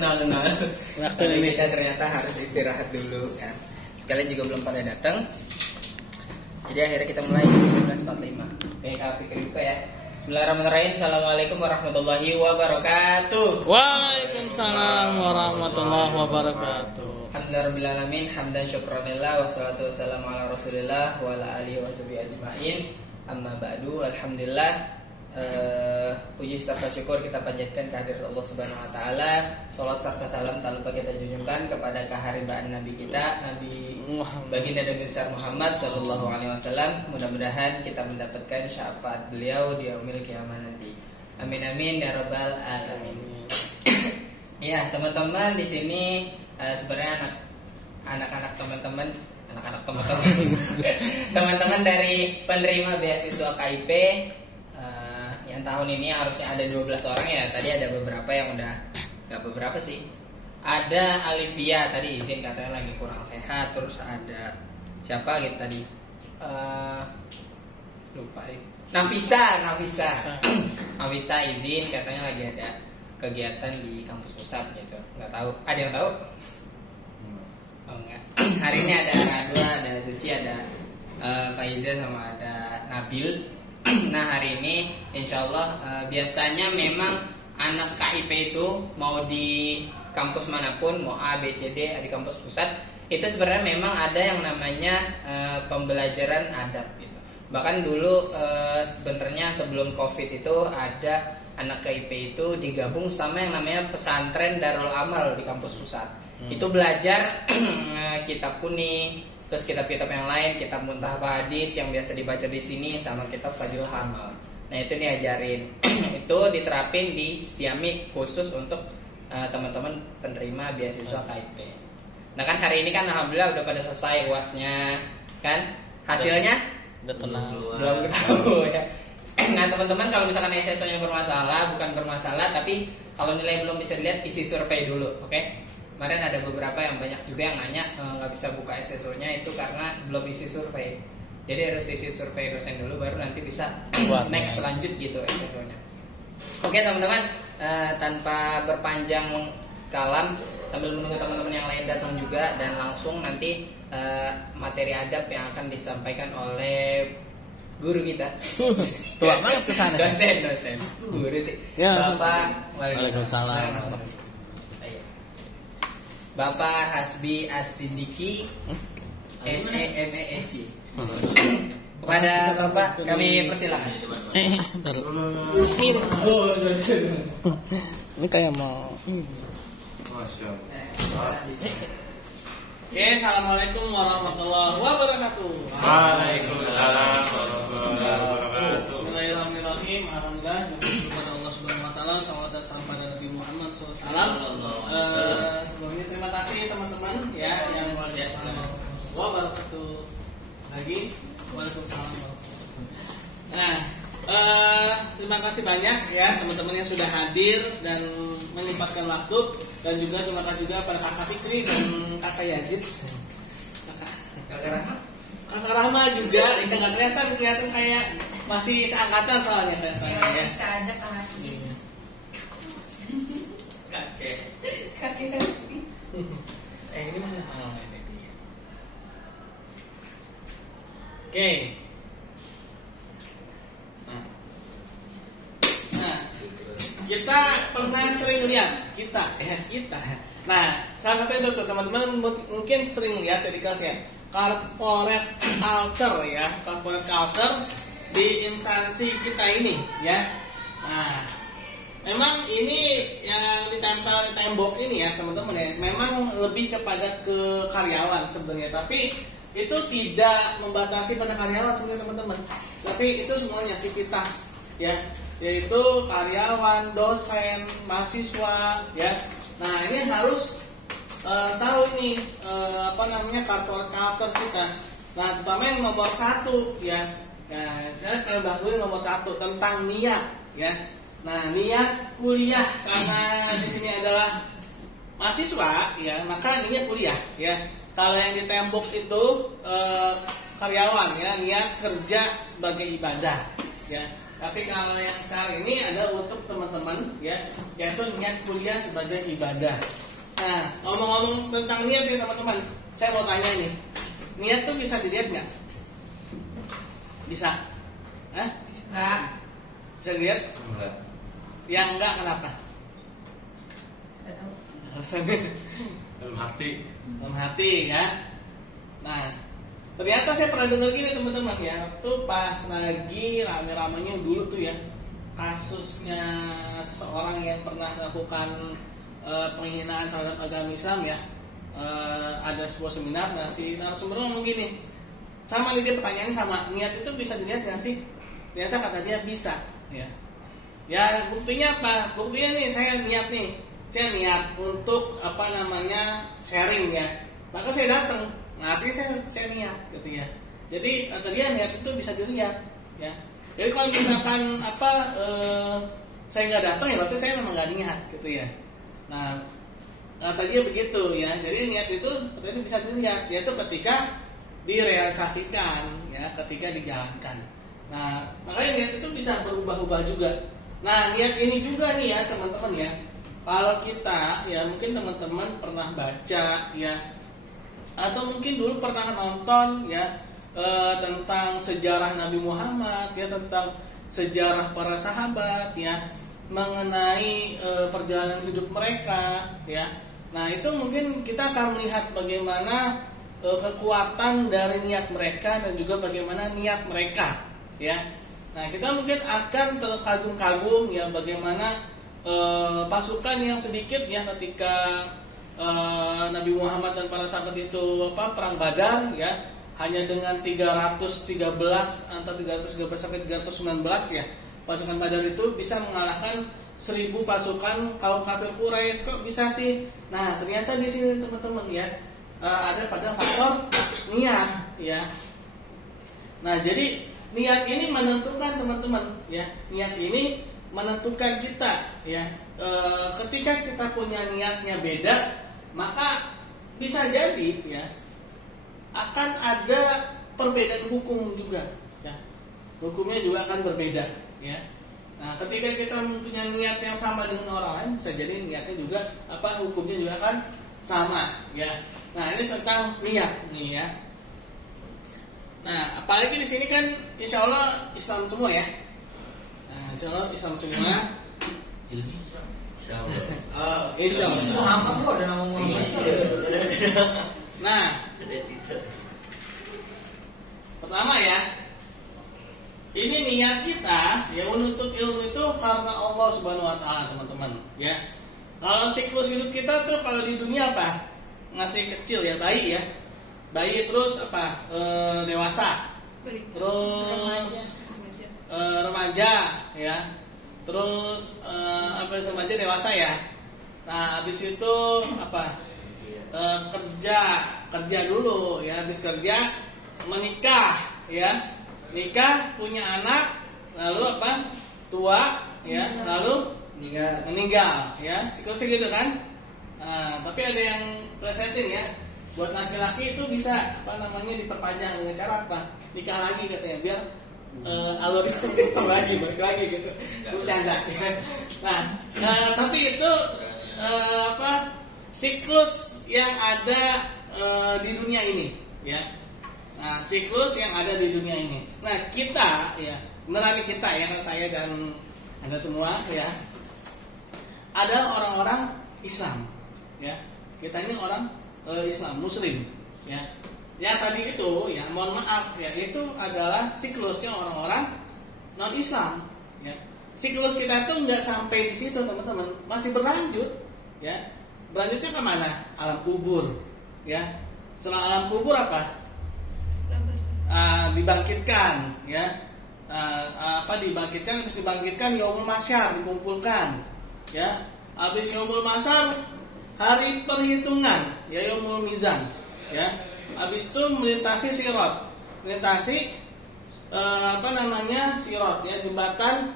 Waktu Indonesia ternyata harus istirahat dulu kan. Sekalian juga belum pada datang. Jadi akhirnya kita mulai 1945. Oke, Fikri buka ya. Bismillahirrahmanirrahim. Assalamualaikum warahmatullahi wabarakatuh. Waalaikumsalam warahmatullahi wabarakatuh. Alhamdulillahirrahmanirrahim. Hamdan syukranillah. Wassalatu wassalamu ala rasulillah wa ala alihi washabihi ajma'in. Amma ba'du. Alhamdulillah. Puji serta syukur kita panjatkan kehadirat Allah Subhanahu wa taala. Salat serta salam tak lupa kita junjungkan kepada keharibaan Nabi kita, Nabi baginda Nabi besar Muhammad sallallahu alaihi wasallam. Mudah-mudahan kita mendapatkan syafaat beliau di yaumil qiyamah nanti. Amin amin ya rabbal alamin. Ya, teman-teman di sini sebenarnya anak-anak teman-teman teman-teman dari penerima beasiswa KIP yang tahun ini harusnya ada 12 orang ya. Tadi ada beberapa yang udah, nggak beberapa sih. Ada Alivia tadi izin katanya lagi kurang sehat. Terus ada siapa gitu tadi? Lupa ya. Nafisa izin katanya lagi ada kegiatan di kampus pusat gitu. Nggak tahu. Ada yang tahu? Oh enggak. Hari ini ada Suci, ada Faiza sama ada Nabil. Nah hari ini insya Allah biasanya memang anak KIP itu mau di kampus manapun, mau A, B, C, D, di kampus pusat, itu sebenarnya memang ada yang namanya pembelajaran adab gitu. Bahkan dulu sebenarnya sebelum COVID itu ada anak KIP itu digabung sama yang namanya pesantren Darul Amal di kampus pusat. Itu belajar kitab kuning, terus kitab-kitab yang lain, kitab Muntahab Hadis yang biasa dibaca di sini, sama kitab Fadil Hamal. Nah itu diajarin, itu diterapin di Setiami khusus untuk teman-teman penerima beasiswa KIP. Nah kan hari ini kan alhamdulillah udah pada selesai UASnya, kan? Hasilnya? Udah tenang. Belum tahu ya. Nah teman-teman kalau misalkan SSO-nya bermasalah, bukan bermasalah, tapi kalau nilai belum bisa dilihat, isi survei dulu, oke? Kemarin ada beberapa yang banyak juga yang nanya nggak bisa buka SSO-nya itu karena belum isi survei. Jadi harus isi survei dosen dulu baru nanti bisa next lanjut gitu SSO-nya. Oke teman-teman, tanpa berpanjang kalam sambil menunggu teman-teman yang lain datang juga dan langsung nanti materi adab yang akan disampaikan oleh guru kita. Tua banget kesana. Dosen. Guru sih. Ya, Bapak. Waalaikumsalam. Bapak Hasbi As-Siddiqi SEMESY. Kepada Bapak kami persilakan. Bentar. Ini kayak mau. Masya Allah. Oke, assalamualaikum warahmatullahi wabarakatuh. Waalaikumsalam warahmatullahi wabarakatuh. Bismillahirrahmanirrahim. Alhamdulillah, kepada Allah Subhanahu wa taala, salawat dan salam pada Nabi Muhammad SAW. Sebelumnya terima kasih teman-teman ya yang waalaikumsalam wabarakatuh. Lagi waalaikumsalam. Nah, terima kasih banyak ya teman-teman yang sudah hadir dan menyempatkan waktu, dan juga terima kasih juga pada Kakak Fikri dan Kakak Yazid. Kakak Rahma juga, nggak kelihatan kayak masih seangkatan soalnya kelihatannya ya. Bisa ada Pak Hasbi. Kakek. Ini mana ini dia. Oke. Nah, kita pernah sering lihat kita. Nah, salah satu itu tuh teman-teman mungkin sering lihat di kelas ya, corporate culture di instansi kita ini ya. Nah, memang ini yang ditempel di tembok ini ya teman-teman ya, memang lebih kepada ke karyawan sebenarnya, tapi itu tidak membatasi pada karyawan sebenarnya teman-teman, tapi itu semuanya sivitas ya, yaitu karyawan, dosen, mahasiswa ya. Nah ini harus tahu nih corporate culture kita. Nah terutama yang nomor 1 ya. Ya saya akan bahas dulu nomor 1 tentang niat ya. Nah niat kuliah, karena di sini adalah mahasiswa ya, maka niat kuliah ya. Kalau yang di tembok itu karyawan ya, niat kerja sebagai ibadah ya. Tapi kalau yang sekarang ini ada untuk teman-teman ya, yaitu niat kuliah sebagai ibadah. Nah, ngomong-ngomong tentang niat nih teman-teman, saya mau tanya nih, niat tuh bisa dilihat nggak? Bisa? Hah? Enggak. Bisa dilihat? Enggak. Yang enggak kenapa? Enggak tahu. Alasannya Dalam hati. dalam hati ya. Nah, ternyata saya pernah dengar gini teman-teman ya, waktu pas lagi rame-ramenya dulu tuh ya, kasusnya seseorang yang pernah melakukan penghinaan terhadap agama Islam ya. Ada sebuah seminar, nah si narasumber ngomong gini, sama nih dia pertanyaannya sama, niat itu bisa dilihat nggak sih? Ternyata kata dia bisa ya. Ya buktinya apa? Buktinya nih saya niat untuk sharing ya. Maka saya datang, nanti saya niat gitu ya. Jadi kata dia niat itu bisa dilihat ya. Jadi kalau misalkan saya nggak datang ya berarti saya memang nggak niat gitu ya. Nah kata dia begitu ya. Jadi niat itu katanya bisa dilihat, yaitu ketika direalisasikan ya, ketika dijalankan. Nah makanya niat itu bisa berubah-ubah juga. Nah niat ini juga nih ya teman-teman ya, kalau kita ya mungkin teman-teman pernah baca ya, atau mungkin dulu pernah nonton ya tentang sejarah Nabi Muhammad ya, tentang sejarah para sahabat ya, mengenai perjalanan hidup mereka ya. Nah itu mungkin kita akan melihat bagaimana kekuatan dari niat mereka dan juga bagaimana niat mereka ya. Nah kita mungkin akan terkagum-kagum ya bagaimana pasukan yang sedikit ya ketika Nabi Muhammad dan para sahabat itu perang Badar ya, hanya dengan 313 antara 313 sampai 319 ya, pasukan Badar itu bisa mengalahkan 1000 pasukan kaum kafir Quraisy. Kok bisa sih? Nah ternyata di sini teman-teman ya ada pada faktor niat ya. Nah jadi niat ini menentukan teman-teman ya, niat ini menentukan kita ya. Ketika kita punya niatnya beda, maka bisa jadi ya akan ada perbedaan hukum juga ya. Hukumnya juga akan berbeda ya. Nah ketika kita mempunyai niat yang sama dengan orang lain, bisa jadi niatnya juga hukumnya juga akan sama ya. Nah ini tentang niat nih ya. Nah apalagi di sini kan insya Allah Islam semua ya. Nah insya Allah Islam semua. Insya Allah. Nah pertama ya, ini niat kita yang menuntut ilmu itu karena Allah Subhanahu Wa Taala teman-teman ya. Kalau siklus hidup kita tuh kalau di dunia ngasih kecil ya, bayi ya, bayi terus dewasa, terus remaja ya, terus remaja dewasa ya. Nah habis itu kerja dulu ya, habis kerja menikah ya, nikah punya anak, lalu tua ya, lalu meninggal ya, siklusnya gitu kan. Nah, tapi ada yang plesetin ya, buat laki-laki itu bisa diperpanjang dengan cara nikah lagi katanya, biar alurnya ketemu lagi, balik lagi gitu. Bercanda. Nah, tapi itu siklus yang ada di dunia ini ya. Nah, siklus yang ada di dunia ini. Nah, kita ya, beneran kita ya, saya dan Anda semua ya, ada orang-orang Islam ya. Kita ini orang Islam, Muslim ya. Yang tadi itu ya, mohon maaf ya, itu adalah siklusnya orang-orang non-Islam ya. Siklus kita tuh nggak sampai di situ teman-teman, masih berlanjut ya. Berlanjutnya kemana? Alam kubur ya. Setelah alam kubur dibangkitkan ya. Dibangkitkan yaumul mahsyar, dikumpulkan ya. Habis yaumul mahsyar, hari perhitungan ya, yaumul mizan ya. Habis itu melintasi sirat, sirat ya, jembatan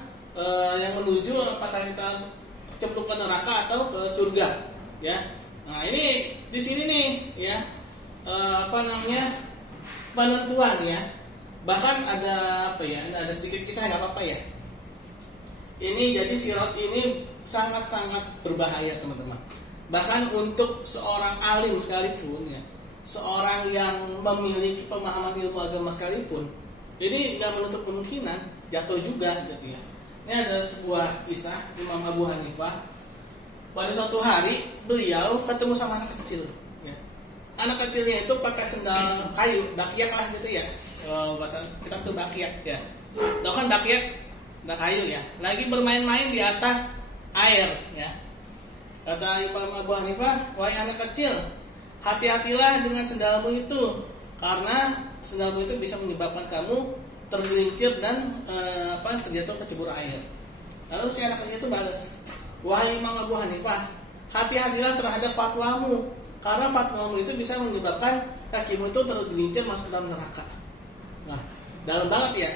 yang menuju apakah kita cemplung ke neraka atau ke surga ya. Nah ini di sini nih ya, penentuan ya. Bahkan ada ada sedikit kisah, nggak apa-apa ya. Ini jadi sirat ini sangat-sangat berbahaya teman-teman. Bahkan untuk seorang alim sekalipun ya, seorang yang memiliki pemahaman ilmu agama sekalipun, ini nggak menutup kemungkinan jatuh juga gitu ya. Ini ada sebuah kisah Imam Abu Hanifah. Pada suatu hari beliau ketemu sama anak kecil. Ya. Anak kecilnya itu pakai sendal kayu, dakyak lah gitu ya. Kalau bahasa kita tuh dakyak ya. Tahu kan dakyak, sendal kayu ya. Lagi bermain-main di atas air ya. Kata Imam Abu Hanifah, wahai anak kecil, hati-hatilah dengan sendalmu itu, karena sendalmu itu bisa menyebabkan kamu tergelincir dan terjatuh ke cebur air. Lalu si anak kecil itu balas, wahai Imam Abu Hanifah, hati-hatilah terhadap fatwamu, karena fatwamu itu bisa menyebabkan kakimu itu tergelincir masuk ke dalam neraka. Nah, dalam banget ya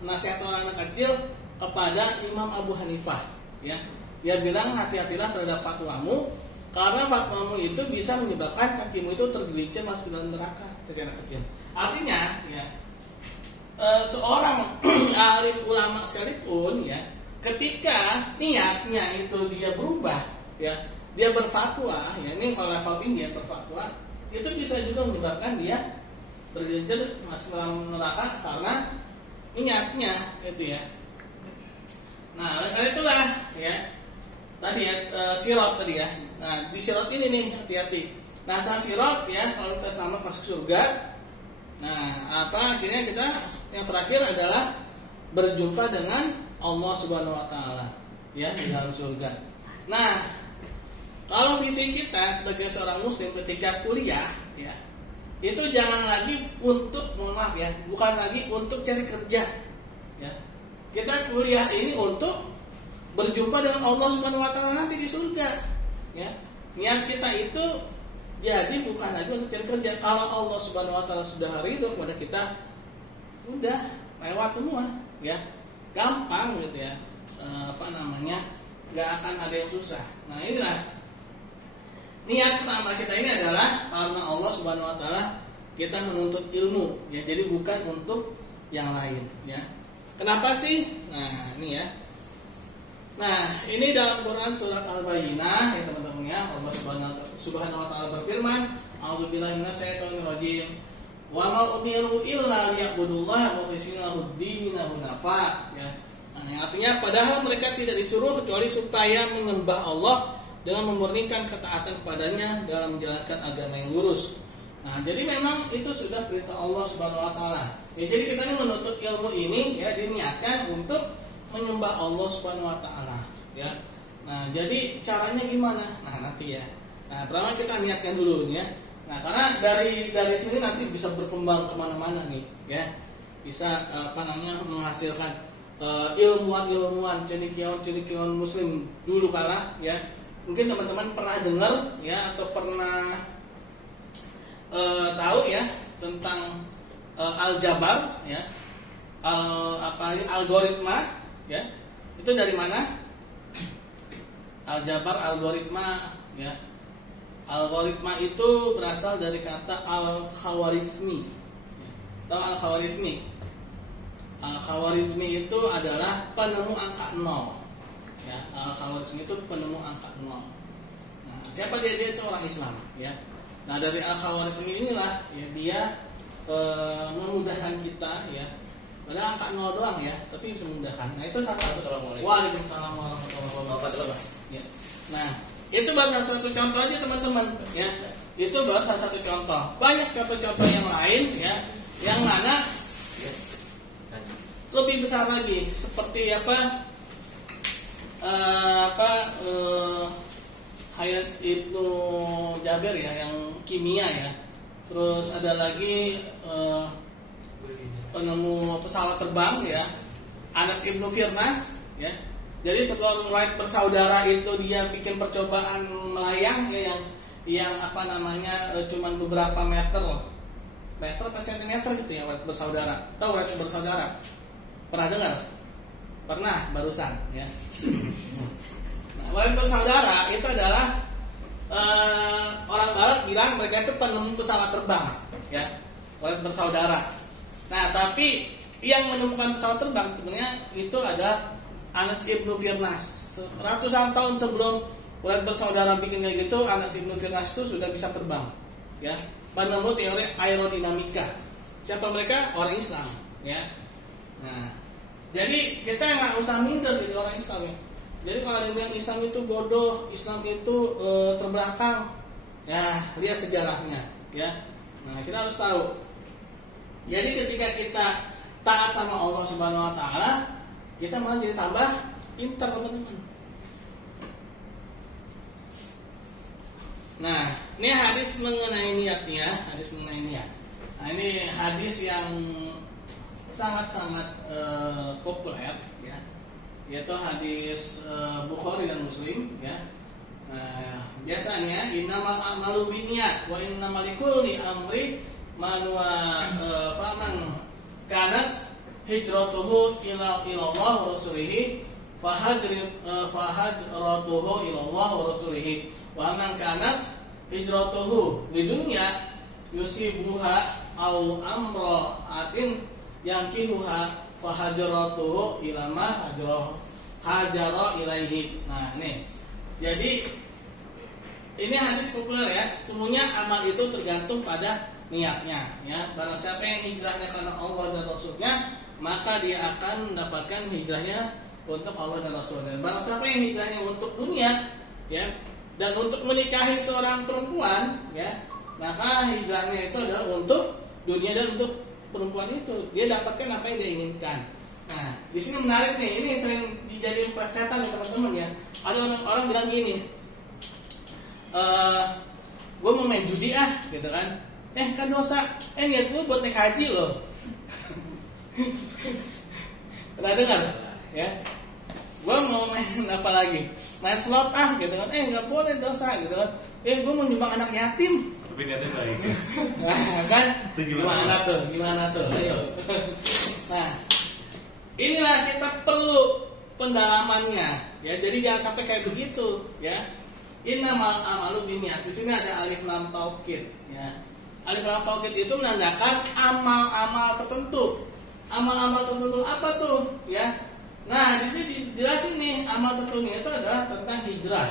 nasihat orang anak kecil kepada Imam Abu Hanifah. Ya, dia bilang hati-hatilah terhadap fatwamu, karena fatwamu itu bisa menyebabkan kakimu itu tergelincir masuk ke dalam neraka. Itu anak kecil. Artinya, ya, seorang alim ulama sekalipun, ya, ketika niatnya itu dia berubah, ya, dia berfatwa, ya, ini kalau level tinggi dia berfatwa, itu bisa juga menyebabkan dia tergelincir masuk ke dalam neraka karena niatnya itu ya. Nah, oleh karena itulah, ya. Tadi ya sirat tadi ya. Nah, di sirat ini nih hati-hati. Nah, saat sirat ya kalau kita selamat masuk surga. Nah, akhirnya kita yang terakhir adalah berjumpa dengan Allah Subhanahu wa taala ya di dalam surga. Nah, kalau visi kita sebagai seorang muslim ketika kuliah ya, itu jangan lagi untuk bukan lagi untuk cari kerja. Ya. Kita kuliah ini untuk berjumpa dengan Allah Subhanahu wa taala nanti di surga. Ya. Niat kita itu jadi bukan lagi untuk cari kerja. Kalau Allah Subhanahu wa taala sudah ridho kepada kita, udah lewat semua, ya. Gampang gitu ya. Enggak akan ada yang susah. Nah, inilah niat pertama kita ini adalah karena Allah Subhanahu wa taala kita menuntut ilmu, ya. Jadi bukan untuk yang lain, ya. Kenapa sih? Nah, ini ya. Nah, ini dalam Quran surat Al-Bayyinah ya teman-teman ya. Allah Subhanahu wa taala berfirman, "A'udzubillahi minasyaitonir rajim. Wa ma umiru illa liya'budullaha mukhlishina lahu-d-din hunafa." Ya. Nah, yang artinya padahal mereka tidak disuruh kecuali supaya menyembah Allah dengan memurnikan ketaatan kepadanya dalam menjalankan agama yang lurus. Nah, jadi memang itu sudah perintah Allah Subhanahu wa taala. Ya, jadi kita ini menuntut ilmu ini ya diniatkan untuk menyembah Allah Subhanahu wa taala, ya. Nah, jadi caranya gimana? Nah, nanti ya. Nah, pertama kita niatkan dulu ya. Nah, karena dari sini nanti bisa berkembang kemana-mana nih, ya. Bisa menghasilkan ilmuwan-ilmuwan, cendekiawan muslim dulu kala, ya. Mungkin teman-teman pernah dengar ya atau pernah tahu ya tentang aljabar ya. Algoritma ya, itu dari mana? Aljabar, algoritma ya. Algoritma itu berasal dari kata al-Khawarizmi. Tahu al-Khawarizmi? Al-Khawarizmi itu adalah penemu angka 0. Ya, al-Khawarizmi itu penemu angka 0. Nah, siapa dia? Dia itu orang Islam ya. Nah, dari al-Khawarizmi inilah ya dia memudahkan kita ya. Padahal angka 0 doang ya, tapi bisa memudahkan. Nah, itu salah satu. Waalaikumsalam warahmatullahi wabarakatuh. Ya. Nah, itu baru salah satu contoh aja teman-teman ya. Itu baru salah satu contoh. Banyak contoh-contoh yang lain ya, yang mana lebih besar lagi seperti Hayat Ibnu Jabir ya, yang kimia ya. Terus ada lagi penemu pesawat terbang ya, Anas Ibnu Firnas ya. Jadi sebelum Wright bersaudara itu dia bikin percobaan melayang ya, yang cuman beberapa meter apa sentimeter gitu ya, Wright bersaudara. Tahu Wright bersaudara? Pernah dengar? Pernah barusan ya. Nah, Wright bersaudara itu adalah orang Barat bilang mereka itu penemu pesawat terbang ya, Wright bersaudara. Nah, tapi yang menemukan pesawat terbang sebenarnya itu ada Anas ibnu Firnas. Ratusan tahun sebelum ulat bersaudara bikin kayak gitu, Anas ibnu Firnas itu sudah bisa terbang. Ya, penemu teori aerodinamika. Siapa mereka? Orang Islam. Ya. Nah, jadi kita nggak usah minder jadi orang Islam ya. Jadi kalau ada yang bilang Islam itu bodoh, Islam itu terbelakang, ya lihat sejarahnya. Ya. Nah, kita harus tahu. Jadi ketika kita taat sama Allah Subhanahu Wa Taala, kita malah jadi tambah pintar teman-teman. Nah, ini hadis mengenai niatnya, hadis mengenai niat. Nah, ini hadis yang sangat-sangat populer, ya, yaitu hadis Bukhari dan Muslim, ya. Biasanya innamal a'malu binniyat wa innamal likulli amri man wa faman kanat hijratuhu ila Allah wa rasulih fahajratuhu ila Allah wa rasulih wa man kanat hijratuhu lidunya yusibuha au amra'atin yankihuha fahajratuhu ila ma hajara ilaihi. Nah, ini. Jadi ini hadis populer ya. Semuanya amal itu tergantung pada niatnya, ya. Barang siapa yang hijrahnya karena Allah dan Rasulnya, maka dia akan mendapatkan hijrahnya untuk Allah dan Rasul. Dan barang siapa yang hijrahnya untuk dunia, ya, dan untuk menikahi seorang perempuan, ya, maka hijrahnya itu adalah untuk dunia dan untuk perempuan itu. Dia dapatkan apa yang dia inginkan. Nah, di sini menarik nih. Ini sering dijadiin persetan teman-teman ya. Ada orang bilang gini, gue mau main judi gitu kan. Kan dosa. Niat gue buat naik haji loh. Pernah dengar? Ya. Gue mau main apa lagi? Main slot gitu kan. Nggak boleh, dosa gitu kan. Gue mau nyumbang anak yatim. Tapi niatnya baik. Nah, kan? Gimana tuh? Ayo. Nah, inilah kita perlu pendalamannya, ya. Jadi jangan sampai kayak begitu, ya. Innamal a'malu binniyat. Di sini ada alif lam taukid, ya. Alif lam taukid itu menandakan amal-amal tertentu. Amal-amal tertentu apa tuh, ya? Nah, di sini dijelasin nih, amal tertentunya itu adalah tentang hijrah.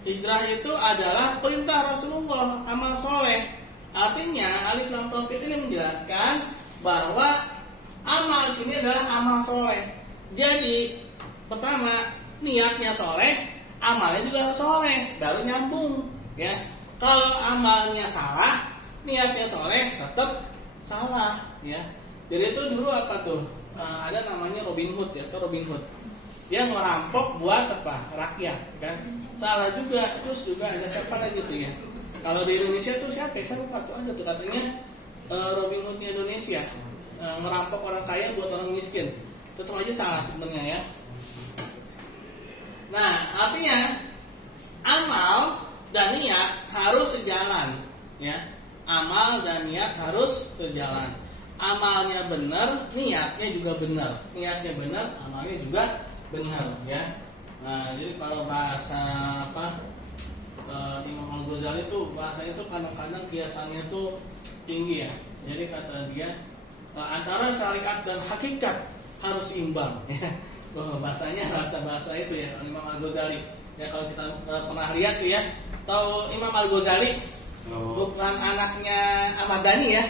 Hijrah itu adalah perintah Rasulullah, amal soleh. Artinya alif lam taukid ini menjelaskan bahwa amal sini adalah amal soleh. Jadi pertama niatnya soleh, amalnya juga soleh, baru nyambung, ya. Kalau amalnya salah, niatnya soleh tetap salah, ya. Jadi itu dulu apa tuh? Ada namanya Robin Hood, ya, atau Robin Hood. Dia ngerampok buat apa? Rakyat, kan? Salah juga. Terus juga ada siapa lagi tuh ya? Kalau di Indonesia tuh siapa? Saya lupa tuh, ada tuh katanya Robin Hoodnya Indonesia. Ngerampok orang kaya buat orang miskin. Tetap aja salah sebenarnya, ya. Nah, artinya amal dan niat harus sejalan, ya. Amal dan niat harus sejalan. Amalnya benar, niatnya juga benar. Niatnya benar, amalnya juga benar, ya. Nah, jadi kalau bahasa Imam Al-Ghazali itu bahasanya itu kadang-kadang biasanya itu tinggi, ya. Jadi kata dia antara syariat dan hakikat harus imbang, ya. Bahasanya bahasa itu ya, Imam Al-Ghazali. Ya, kalau kita pernah lihat ya, tahu Imam Al-Ghazali bukan anaknya Ahmad Dhani, ya.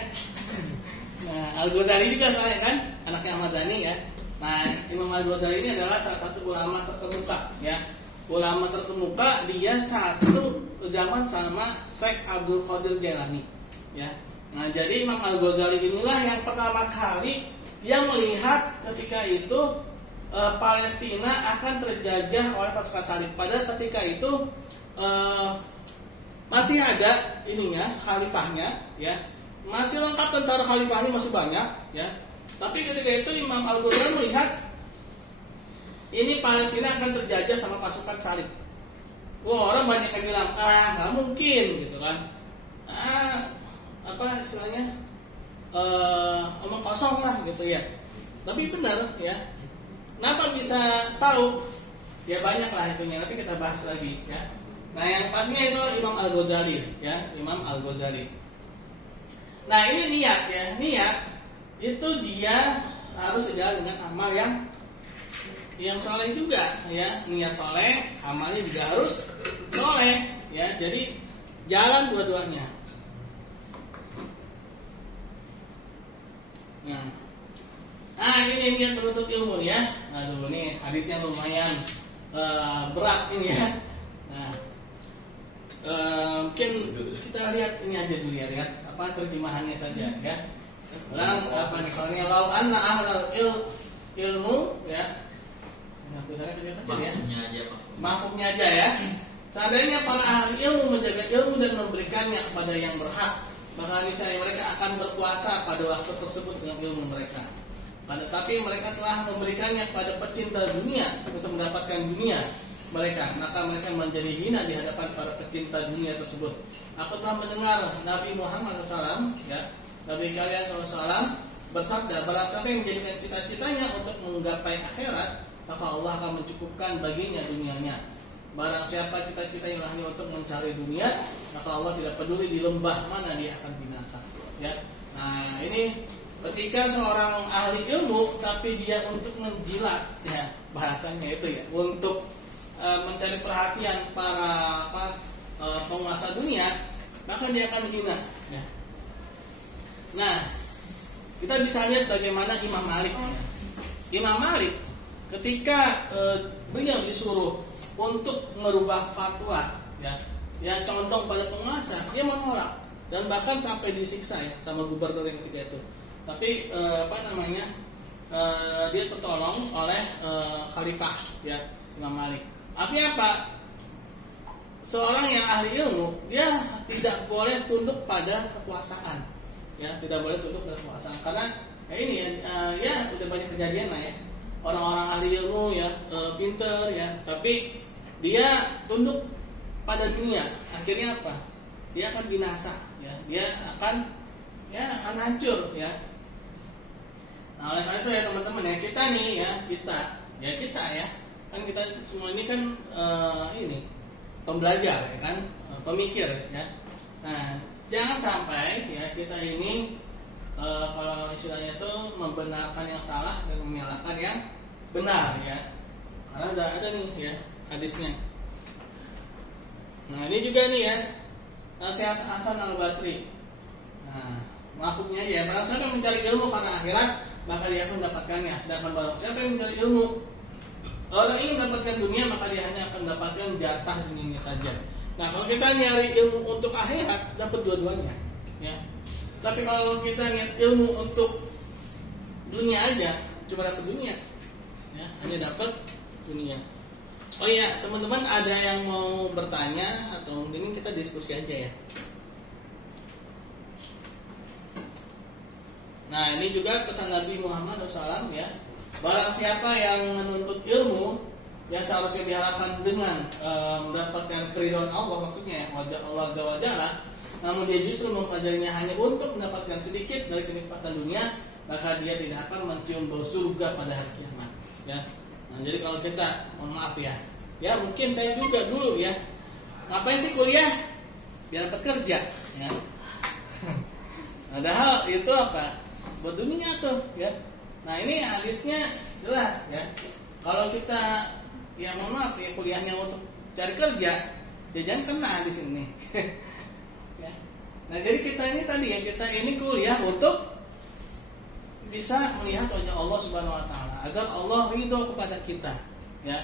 Nah, Al-Ghazali juga soalnya kan anaknya Ahmad Dhani, ya. Nah, Imam Al-Ghazali ini adalah salah satu ulama terkemuka, ya. Ulama terkemuka, dia satu zaman sama Syekh Abdul Qadir Jailani, ya. Nah, jadi Imam Al-Ghazali inilah yang pertama kali yang melihat ketika itu Palestina akan terjajah oleh pasukan salib. Padahal ketika itu masih ada ininya, khalifahnya, ya. Masih lengkap tentara khalifahnya, masih banyak, ya. Tapi ketika itu Imam Al-Ghazali melihat ini Palestina akan terjajah sama pasukan salib. Wah, orang banyak yang bilang, nggak mungkin, gitu kan. Apa istilahnya? Omong kosong lah, gitu ya. Tapi benar, ya. Kenapa bisa tahu? Ya banyak lah itunya, nanti kita bahas lagi, ya. Nah, yang pastinya itu Imam Al-Ghazali, ya, Imam Al-Ghazali. Nah, ini niat, ya. Niat itu dia harus sejalan dengan amal yang yang soleh juga, ya, niat soleh, amalnya juga harus soleh, ya. Jadi jalan dua-duanya. Nah, ini niat menuntut ilmu ya. Aduh, ini hadisnya lumayan berat ini ya. Nah, mungkin kita lihat ini aja dulu ya, lihat apa terjemahannya saja ya. Apa misalnya lau anna ahlal ilmu ya. Nah, tulisannya kecil-kecil ya. Mahfumnya aja ya. Seandainya para ahli ilmu menjaga ilmu dan memberikannya kepada yang berhak, maka niscaya mereka akan berpuasa pada waktu tersebut dengan ilmu mereka. Tapi mereka telah memberikannya kepada pecinta dunia untuk mendapatkan dunia mereka, maka mereka menjadi hina di hadapan para pecinta dunia tersebut. Aku telah mendengar Nabi Muhammad SAW, ya, Nabi kalian SAW bersabda, barang siapa yang menjadikan cita-citanya untuk menggapai akhirat, maka Allah akan mencukupkan baginya dunianya. Barang siapa cita-citanya hanya untuk mencari dunia, maka Allah tidak peduli di lembah mana dia akan binasa. Ya, nah ini ketika seorang ahli ilmu, tapi dia untuk menjilat, ya bahasanya itu ya, untuk mencari perhatian para penguasa dunia, maka dia akan hina. Ya. Nah, kita bisa lihat bagaimana Imam Malik. Ya. Imam Malik ketika beliau disuruh untuk merubah fatwa, ya, yang condong pada penguasa, dia menolak dan bahkan sampai disiksa ya sama gubernur yang ketika itu. Tapi dia tertolong oleh khalifah ya Imam Malik. Artinya apa? Seorang yang ahli ilmu dia tidak boleh tunduk pada kekuasaan, ya tidak boleh tunduk pada kekuasaan karena ya ini ya udah banyak kejadian lah ya orang-orang ahli ilmu ya pinter ya tapi dia tunduk pada dunia, akhirnya apa? Dia akan binasa ya, dia akan hancur ya. Nah, oleh karena itu ya teman-teman ya kita nih ya kita ya kan kita semua ini kan ini pembelajar ya kan pemikir ya. Nah jangan sampai ya kita ini kalau istilahnya itu membenarkan yang salah dan menyalahkan yang benar ya karena udah ada nih ya hadisnya. Nah ini juga nih ya nasihat Hasan Al-Basri. Nah maksudnya ya barang siapa yang mencari ilmu karena akhirat maka dia akan mendapatkannya. Sedangkan barang siapa yang mencari ilmu orang ingin mendapatkan dunia maka dia hanya akan mendapatkan jatah dunianya saja. Nah kalau kita nyari ilmu untuk akhirat dapat dua-duanya ya. Tapi kalau kita nyari ilmu untuk dunia aja cuma dapat dunia ya, hanya dapat dunia. Oh iya teman-teman ada yang mau bertanya atau mungkin kita diskusi aja ya. Nah ini juga pesan Nabi Muhammad SAW ya. Barang siapa yang menuntut ilmu yang seharusnya diharapkan dengan mendapatkan keridhaan Allah maksudnya wajah Allah Azza wa Jalla, namun dia justru mempelajarinya hanya untuk mendapatkan sedikit dari kenikmatan dunia, maka dia tidak akan mencium bau surga pada hari kiamat. Ya. Nah, jadi kalau kita mohon maaf ya mungkin saya juga dulu ya ngapain sih kuliah biar dapat kerja ya. Padahal itu apa buat dunia tuh ya. Nah ini hadisnya jelas ya. Kalau kita ya mohon maaf ya kuliahnya untuk cari kerja, jangan kena hadis ini. Ya. Nah jadi kita ini tadi ya kita ini kuliah untuk bisa melihat wajah Allah Subhanahu Wa Taala agar Allah ridho kepada kita. Ya.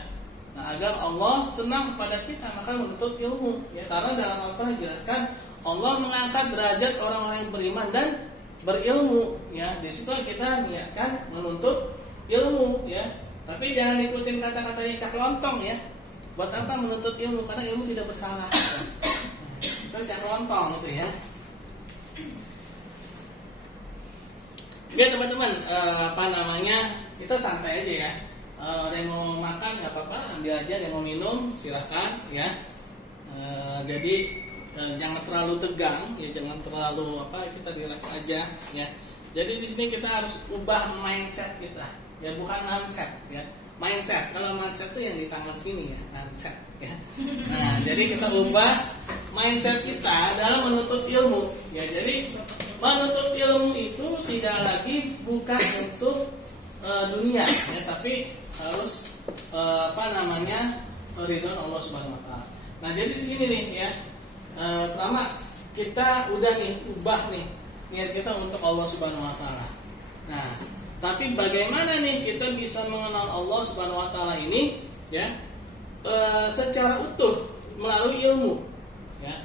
Nah agar Allah senang kepada kita maka menuntut ilmu. Ya karena dalam Al-Quran dijelaskan Allah mengangkat derajat orang-orang yang beriman dan berilmu ya. Di situ kita niatkan menuntut ilmu ya. Tapi jangan ikutin kata-katanya Cak Lontong ya. Buat apa menuntut ilmu? Karena ilmu tidak bersalah. Itu Cak Lontong itu ya. Ya teman-teman kita santai aja ya. Ada yang mau makan nggak apa-apa, ambil aja. Ada yang mau minum silahkan ya. Jadi jangan terlalu tegang ya, jangan terlalu kita relax aja ya. Jadi di sini kita harus ubah mindset kita ya, bukan mindset ya. Mindset, kalau mindset itu yang di tangan sini ya, mindset ya. Nah jadi kita ubah mindset kita dalam menuntut ilmu ya. Jadi menuntut ilmu itu tidak lagi bukan untuk dunia ya, tapi harus ridho Allah Subhanahu wa taala. Nah, jadi di sini nih ya. Pertama kita udah nih ubah nih niat kita untuk Allah Subhanahu wa taala. Nah, tapi bagaimana nih kita bisa mengenal Allah Subhanahu wa taala ini ya? Secara utuh melalui ilmu ya.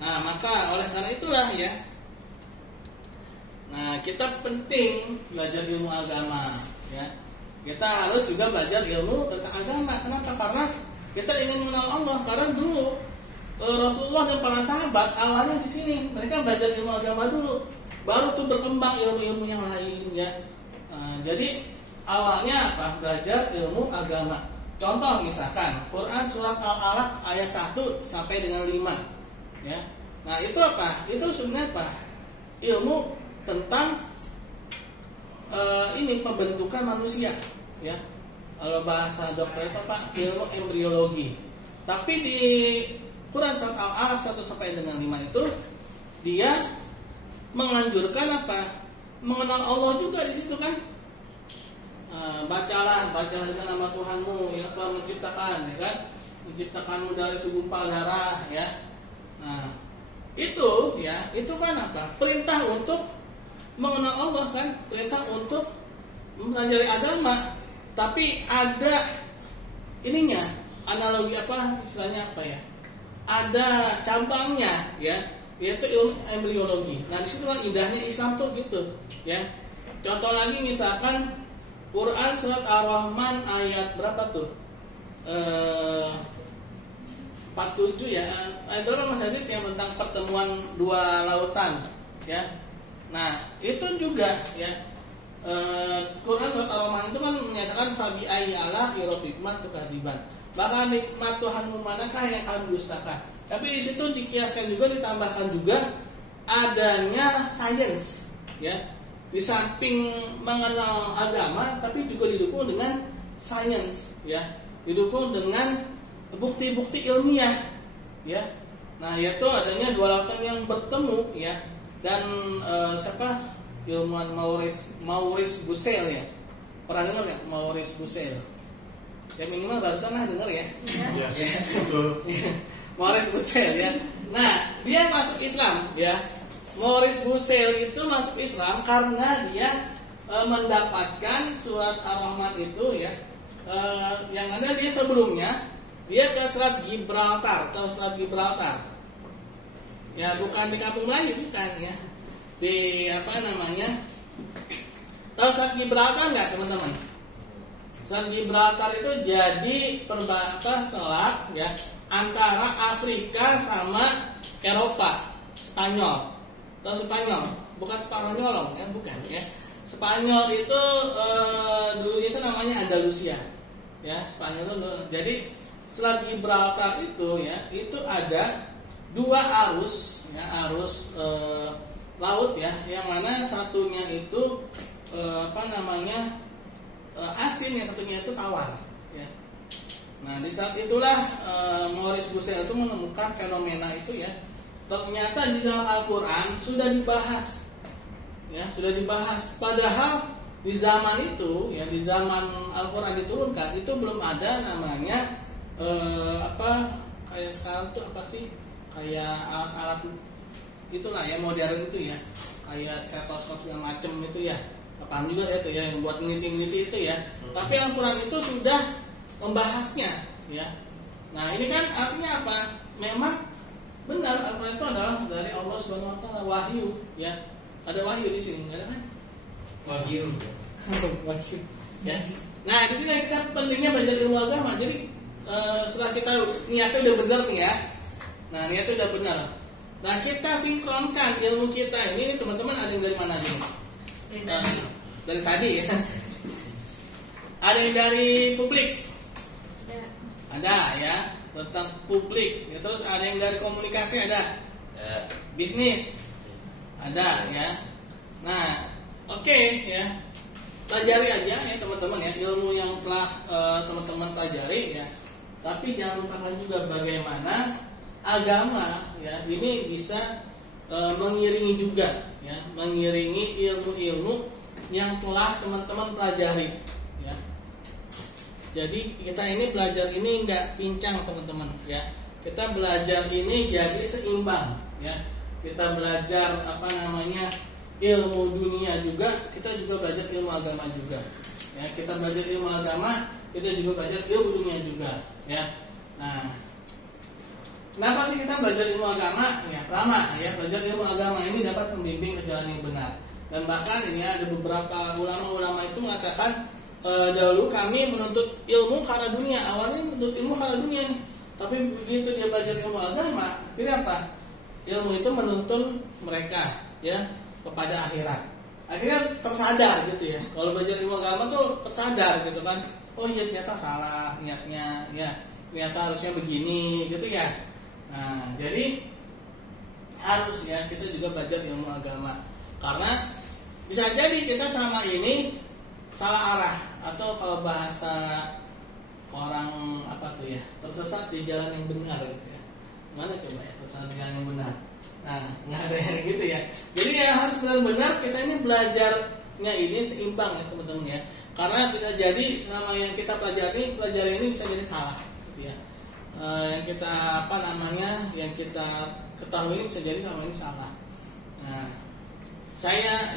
Nah, maka oleh karena itulah ya. Nah, kita penting belajar ilmu agama ya. Kita harus juga belajar ilmu tentang agama. Kenapa? Karena kita ingin mengenal Allah. Karena dulu Rasulullah dan para sahabat awalnya di sini mereka belajar ilmu agama dulu, baru tuh berkembang ilmu-ilmu yang lain ya. Jadi awalnya apa? Belajar ilmu agama. Contoh misalkan Quran surat Al-Alaq ayat 1 sampai dengan 5 ya. Nah, itu apa? Itu sebenarnya apa? Ilmu tentang ini pembentukan manusia ya. Kalau bahasa dokter itu apa? Ilmu embriologi. Tapi di Quran surat Al-Alaq 1 sampai dengan 5 itu dia menganjurkan apa? Mengenal Allah juga di situ kan. Bacalah dengan nama Tuhanmu yang telah menciptakan ya kan? Menciptakanmu dari segumpal darah ya. Nah, itu ya, itu kan apa? Perintah untuk mengenal Allah kan? Perintah untuk mempelajari agama. Tapi ada ininya, analogi apa? Istilahnya apa ya? Ada cabangnya ya, yaitu ilmu embriologi. Nah, disitulah indahnya Islam tuh gitu ya. Contoh lagi misalkan Quran surat Ar-Rahman ayat berapa tuh? 47 ya. Ayat berapa Mas Yazid yang tentang pertemuan dua lautan ya. Nah, itu juga ya. Quran surat Ar-Rahman itu kan menyatakan fabi ayyi ala rabbikuma tukadiban. Maka nikmat Tuhanmu manakah yang kamu dustakan? Tapi di situ dikiaskan juga, ditambahkan juga adanya sains ya. Di samping mengenal agama, tapi juga didukung dengan sains ya. Didukung dengan bukti-bukti ilmiah ya. Nah, yaitu adanya dua lautan yang bertemu ya. Dan siapa? Ilmuwan Maurice Bucaille ya. Pernah dengar nggak Maurice Bucaille? Ya minimal barusan lah dengar ya. Iya. Betul. Maurice Bucaille ya. Nah, dia masuk Islam ya. Maurice Bucaille itu masuk Islam karena dia mendapatkan surat Ar-Rahman itu ya. Yang ada dia sebelumnya dia ke selat Gibraltar atau selat Gibraltar. Ya, bukan di Kampung Melayu bukan ya. Di apa namanya? Tahu selat Gibraltar nggak teman-teman? Selat Gibraltar itu jadi perbatas selat ya antara Afrika sama Eropa, Spanyol. Tahu Spanyol? Bukan Spanyol ya, bukan ya. Spanyol itu dulunya itu namanya Andalusia. Ya, Spanyol itu dulu. Jadi Selat Gibraltar itu ya, itu ada dua arus ya, arus laut ya, yang mana satunya itu asin, yang satunya itu tawar ya. Nah, di saat itulah Maurice Bucaille itu menemukan fenomena itu ya. Ternyata di dalam Al-Quran sudah dibahas ya, sudah dibahas. Padahal di zaman itu ya, di zaman Al-Quran diturunkan itu belum ada namanya kayak sekarang tuh apa sih, kayak alat-alat itulah ya, modern itu ya, kayak stetoskop segala macem itu ya. Paham juga saya itu ya, yang buat meneliti-meneliti itu ya. Tapi Al-Quran itu sudah membahasnya ya. Nah, ini kan artinya apa? Memang benar Al-Quran itu adalah dari Allah Subhanahu wa taala, wahyu ya. Ada wahyu di sini, enggak ada kan? Wahyu. Wahyu ya. Nah, di sini kita pentingnya belajar ilmu agama. Jadi setelah kita niatnya udah benar nih ya. Nah, niatnya udah benar. Nah, kita sinkronkan ilmu kita ini teman-teman. Ada yang dari mana nih? Dari tadi ya. Ada yang dari publik? Ada ya, tentang publik ya. Terus ada yang dari komunikasi, ada bisnis, ada ya. Nah, oke ya, pelajari aja ya teman-teman ya, ilmu yang telah teman-teman pelajari ya. Tapi jangan lupakan juga bagaimana agama ya ini bisa mengiringi juga ya, mengiringi ilmu-ilmu yang telah teman-teman pelajari ya. Jadi kita ini belajar ini nggak pincang teman-teman ya. Kita belajar ini jadi seimbang ya. Kita belajar ilmu dunia juga, kita juga belajar ilmu agama juga. Ya, kita belajar ilmu agama, kita juga belajar ilmu dunia juga ya. Nah, kenapa sih kita belajar ilmu agama? Ya, pertama ya, belajar ilmu agama ini dapat membimbing ke jalan yang benar. Dan bahkan ini ada beberapa ulama-ulama itu mengatakan dahulu kami menuntut ilmu karena dunia. Awalnya menuntut ilmu karena dunia nih. Tapi begitu dia belajar ilmu agama, akhirnya apa? Ilmu itu menuntun mereka ya kepada akhirat. Akhirnya tersadar gitu ya. Kalau belajar ilmu agama tuh tersadar gitu kan. Oh iya ternyata salah niatnya ya. Ternyata harusnya begini gitu ya. Nah, jadi harus ya kita juga belajar ilmu agama. Karena bisa jadi kita selama ini salah arah, atau kalau bahasa orang tersesat di jalan yang benar gitu ya. Mana coba ya tersesat di jalan yang benar? Nah, nggak ada yang gitu ya. Jadi ya harus benar-benar kita ini belajarnya ini seimbang ya teman-teman ya. Karena bisa jadi selama yang kita pelajari ini bisa jadi salah gitu ya. Yang kita ketahui ini bisa jadi selama ini salah. Nah, saya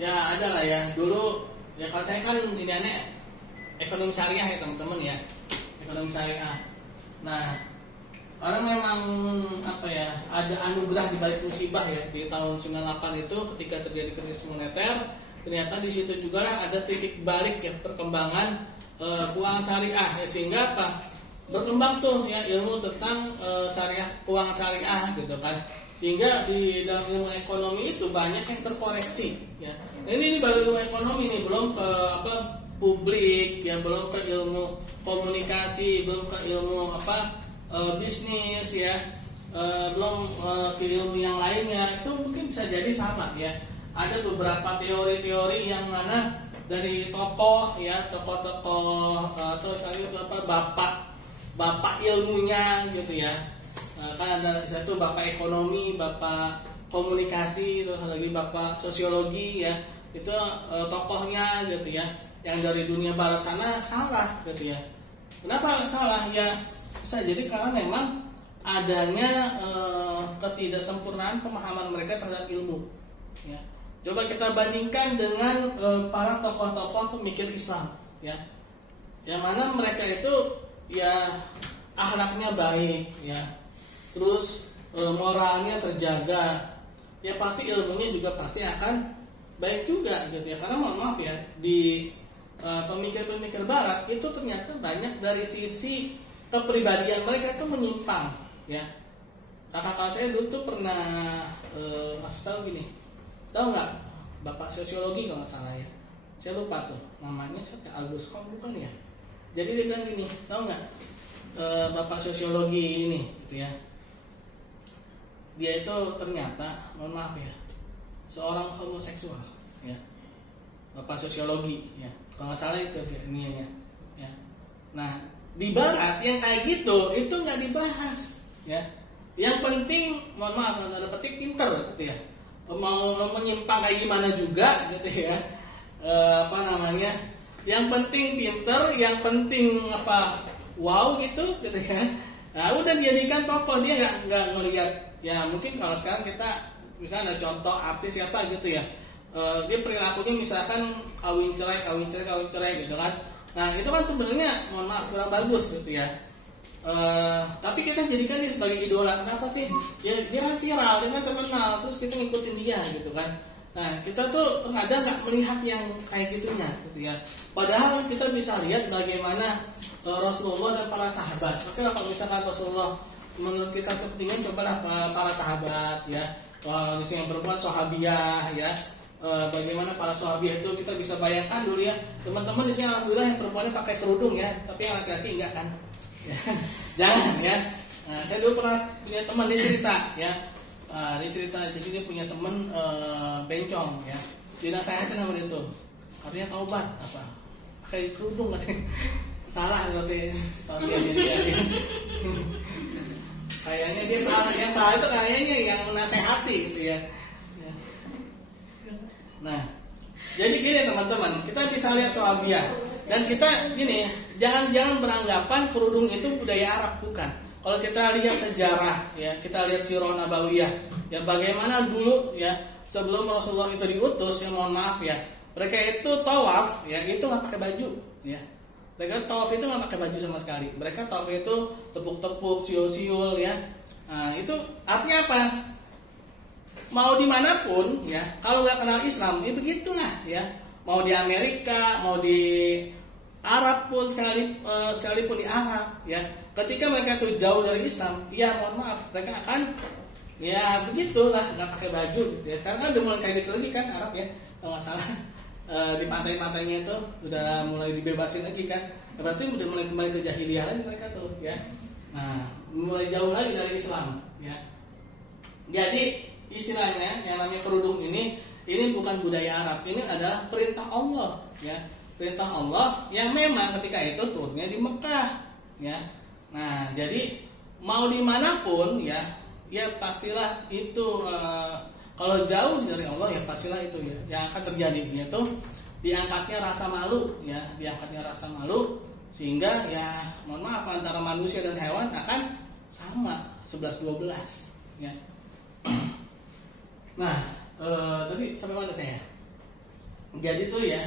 ya ada lah ya. Dulu ya kalau saya kan ini ekonomi syariah ya teman-teman ya. Ekonomi syariah. Nah, orang memang ada anugerah di balik musibah ya. Di tahun 98 itu ketika terjadi krisis moneter, ternyata di situ juga ada titik balik ya perkembangan keuangan syariah ya, sehingga berkembang tuh ya ilmu tentang syariah, keuangan syariah gitu kan. Sehingga di dalam ilmu ekonomi itu banyak yang terkoreksi ya. Nah, ini baru ilmu ekonomi nih, belum ke publik ya, belum ke ilmu komunikasi, belum ke ilmu bisnis ya, belum ke ilmu yang lainnya. Itu mungkin bisa jadi sama ya. Ada beberapa teori-teori yang mana dari tokoh atau bapak ilmunya gitu ya. Kan ada satu bapak ekonomi, bapak komunikasi, terus lagi bapak sosiologi ya. Itu tokohnya gitu ya. Yang dari dunia barat sana salah gitu ya. Kenapa salah ya? Bisa jadi karena memang adanya ketidaksempurnaan pemahaman mereka terhadap ilmu. Ya. Coba kita bandingkan dengan para tokoh-tokoh pemikir Islam, ya, yang mana mereka itu ya akhlaknya baik, ya, terus moralnya terjaga, ya pasti ilmunya juga pasti akan baik juga, gitu ya. Karena mohon maaf ya, di pemikir-pemikir Barat itu ternyata banyak dari sisi kepribadian mereka itu menyimpang, ya. Kakak saya dulu tuh pernah kasih tahu gini, tahu nggak bapak sosiologi kalau nggak salah ya, saya lupa tuh namanya, saya Agus Kom bukan ya. Jadi dia bilang gini, tahu nggak bapak sosiologi ini, gitu ya, dia itu ternyata mohon maaf ya seorang homoseksual, ya, bapak sosiologi, ya, kalau nggak salah itu ini ya. Nah di Barat yang kayak gitu itu nggak dibahas, ya. Yang penting, mohon maaf, tanda petik pinter, gitu ya. Mau menyimpang kayak gimana juga, gitu ya. Yang penting pinter, yang penting wow gitu ya. Nah udah dijadikan tokoh, dia nggak ngelihat. Ya mungkin kalau sekarang kita misalnya ada contoh artis siapa gitu ya. Dia perilakunya misalkan kawin cerai gitu kan. Nah itu kan sebenarnya mohon maaf kurang bagus gitu ya. Tapi kita jadikan dia sebagai idola. Kenapa sih? Ya dia kan viral, dia kan terkenal, terus kita ngikutin dia gitu kan. Nah kita tuh terkadang nggak melihat yang kayak gitunya gitu ya. Padahal kita bisa lihat bagaimana Rasulullah dan para sahabat. Oke, kalau misalkan Rasulullah menurut kita kepentingan, cobalah para sahabat ya. Kalau yang perempuan sahabiah ya. Bagaimana para sahabiah itu kita bisa bayangkan dulu ya. Teman-teman di sini alhamdulillah yang perempuannya pakai kerudung ya, tapi yang laki-laki enggak kan. Jangan ya. Nah, saya dulu pernah punya teman, dia cerita ya. Jadi dia punya teman bencong ya. Dinasehatin sama dia tuh. Katanya taubat pakai kerudung katanya. Salah katanya. Kayaknya dia salah. Yang salah itu kayaknya yang menasehati gitu ya. Nah, jadi gini teman-teman, kita bisa lihat Swahabiyah dan kita gini, jangan beranggapan kerudung itu budaya Arab, bukan. Kalau kita lihat sejarah, ya kita lihat Sirah Nabawiyah, ya bagaimana dulu ya sebelum Rasulullah itu diutus, ya mohon maaf ya, mereka itu tawaf, ya itu nggak pakai baju, ya. Mereka tawaf itu nggak pakai baju sama sekali. Mereka tawaf itu tepuk-tepuk, siul-siul, ya. Nah, itu artinya apa? Mau dimanapun, ya, kalau nggak kenal Islam, ya begitulah, ya. Mau di Amerika, mau di Arab pun sekalipun di Arab, ya. Ketika mereka itu jauh dari Islam, ya mohon maaf, mereka akan, ya begitulah, nggak pakai baju. Gitu ya. Sekarang kan udah mulai kayak gitu lagi kan Arab ya, kalau nggak salah. Di pantai-pantainya itu udah mulai dibebasin lagi kan, berarti udah mulai kembali ke jahiliyah lagi mereka tuh, ya. Nah, mulai jauh lagi dari Islam, ya. Jadi istilahnya yang namanya kerudung ini bukan budaya Arab, ini adalah perintah Allah, ya. Perintah Allah yang memang ketika itu turunnya di Mekah, ya. Nah, jadi mau dimanapun, ya pastilah itu kalau jauh dari Allah, ya pastilah itu ya yang akan terjadi, yaitu diangkatnya rasa malu, ya diangkatnya rasa malu sehingga ya mohon maaf antara manusia dan hewan akan sama 11-12, ya. Nah, tadi sampai mana saya? Jadi tuh ya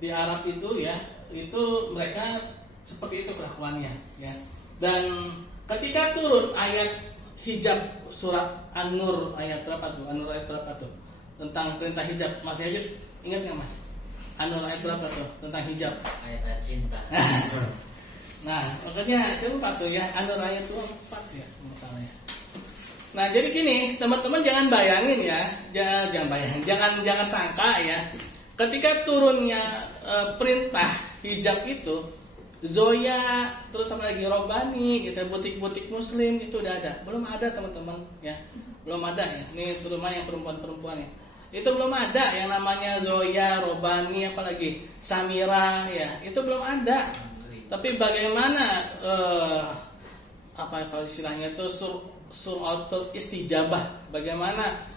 di Arab itu ya itu mereka seperti itu kelakuannya, ya. Dan ketika turun ayat hijab surat An-Nur ayat berapa tuh? An-Nur ayat berapa tuh? Tentang perintah hijab. Mas Yazid ingat nggak Mas? An-Nur ayat berapa tuh? Tentang hijab. Ayat cinta. Nah, makanya saya lupa tuh ya, An-Nur ayat 4 ya masalahnya. Nah, jadi gini, teman-teman jangan bayangin ya, jangan bayangin, jangan sangka ya. Ketika turunnya perintah hijab itu, Zoya, terus sama lagi Robani, gitu, butik-butik Muslim itu udah ada, belum ada teman-teman, ya, belum ada ya. Ini terutama yang perempuan-perempuan ya, itu belum ada yang namanya Zoya, Robani, apalagi Samira, ya, itu belum ada. Tapi bagaimana apa kalau istilahnya itu suratul istijabah, bagaimana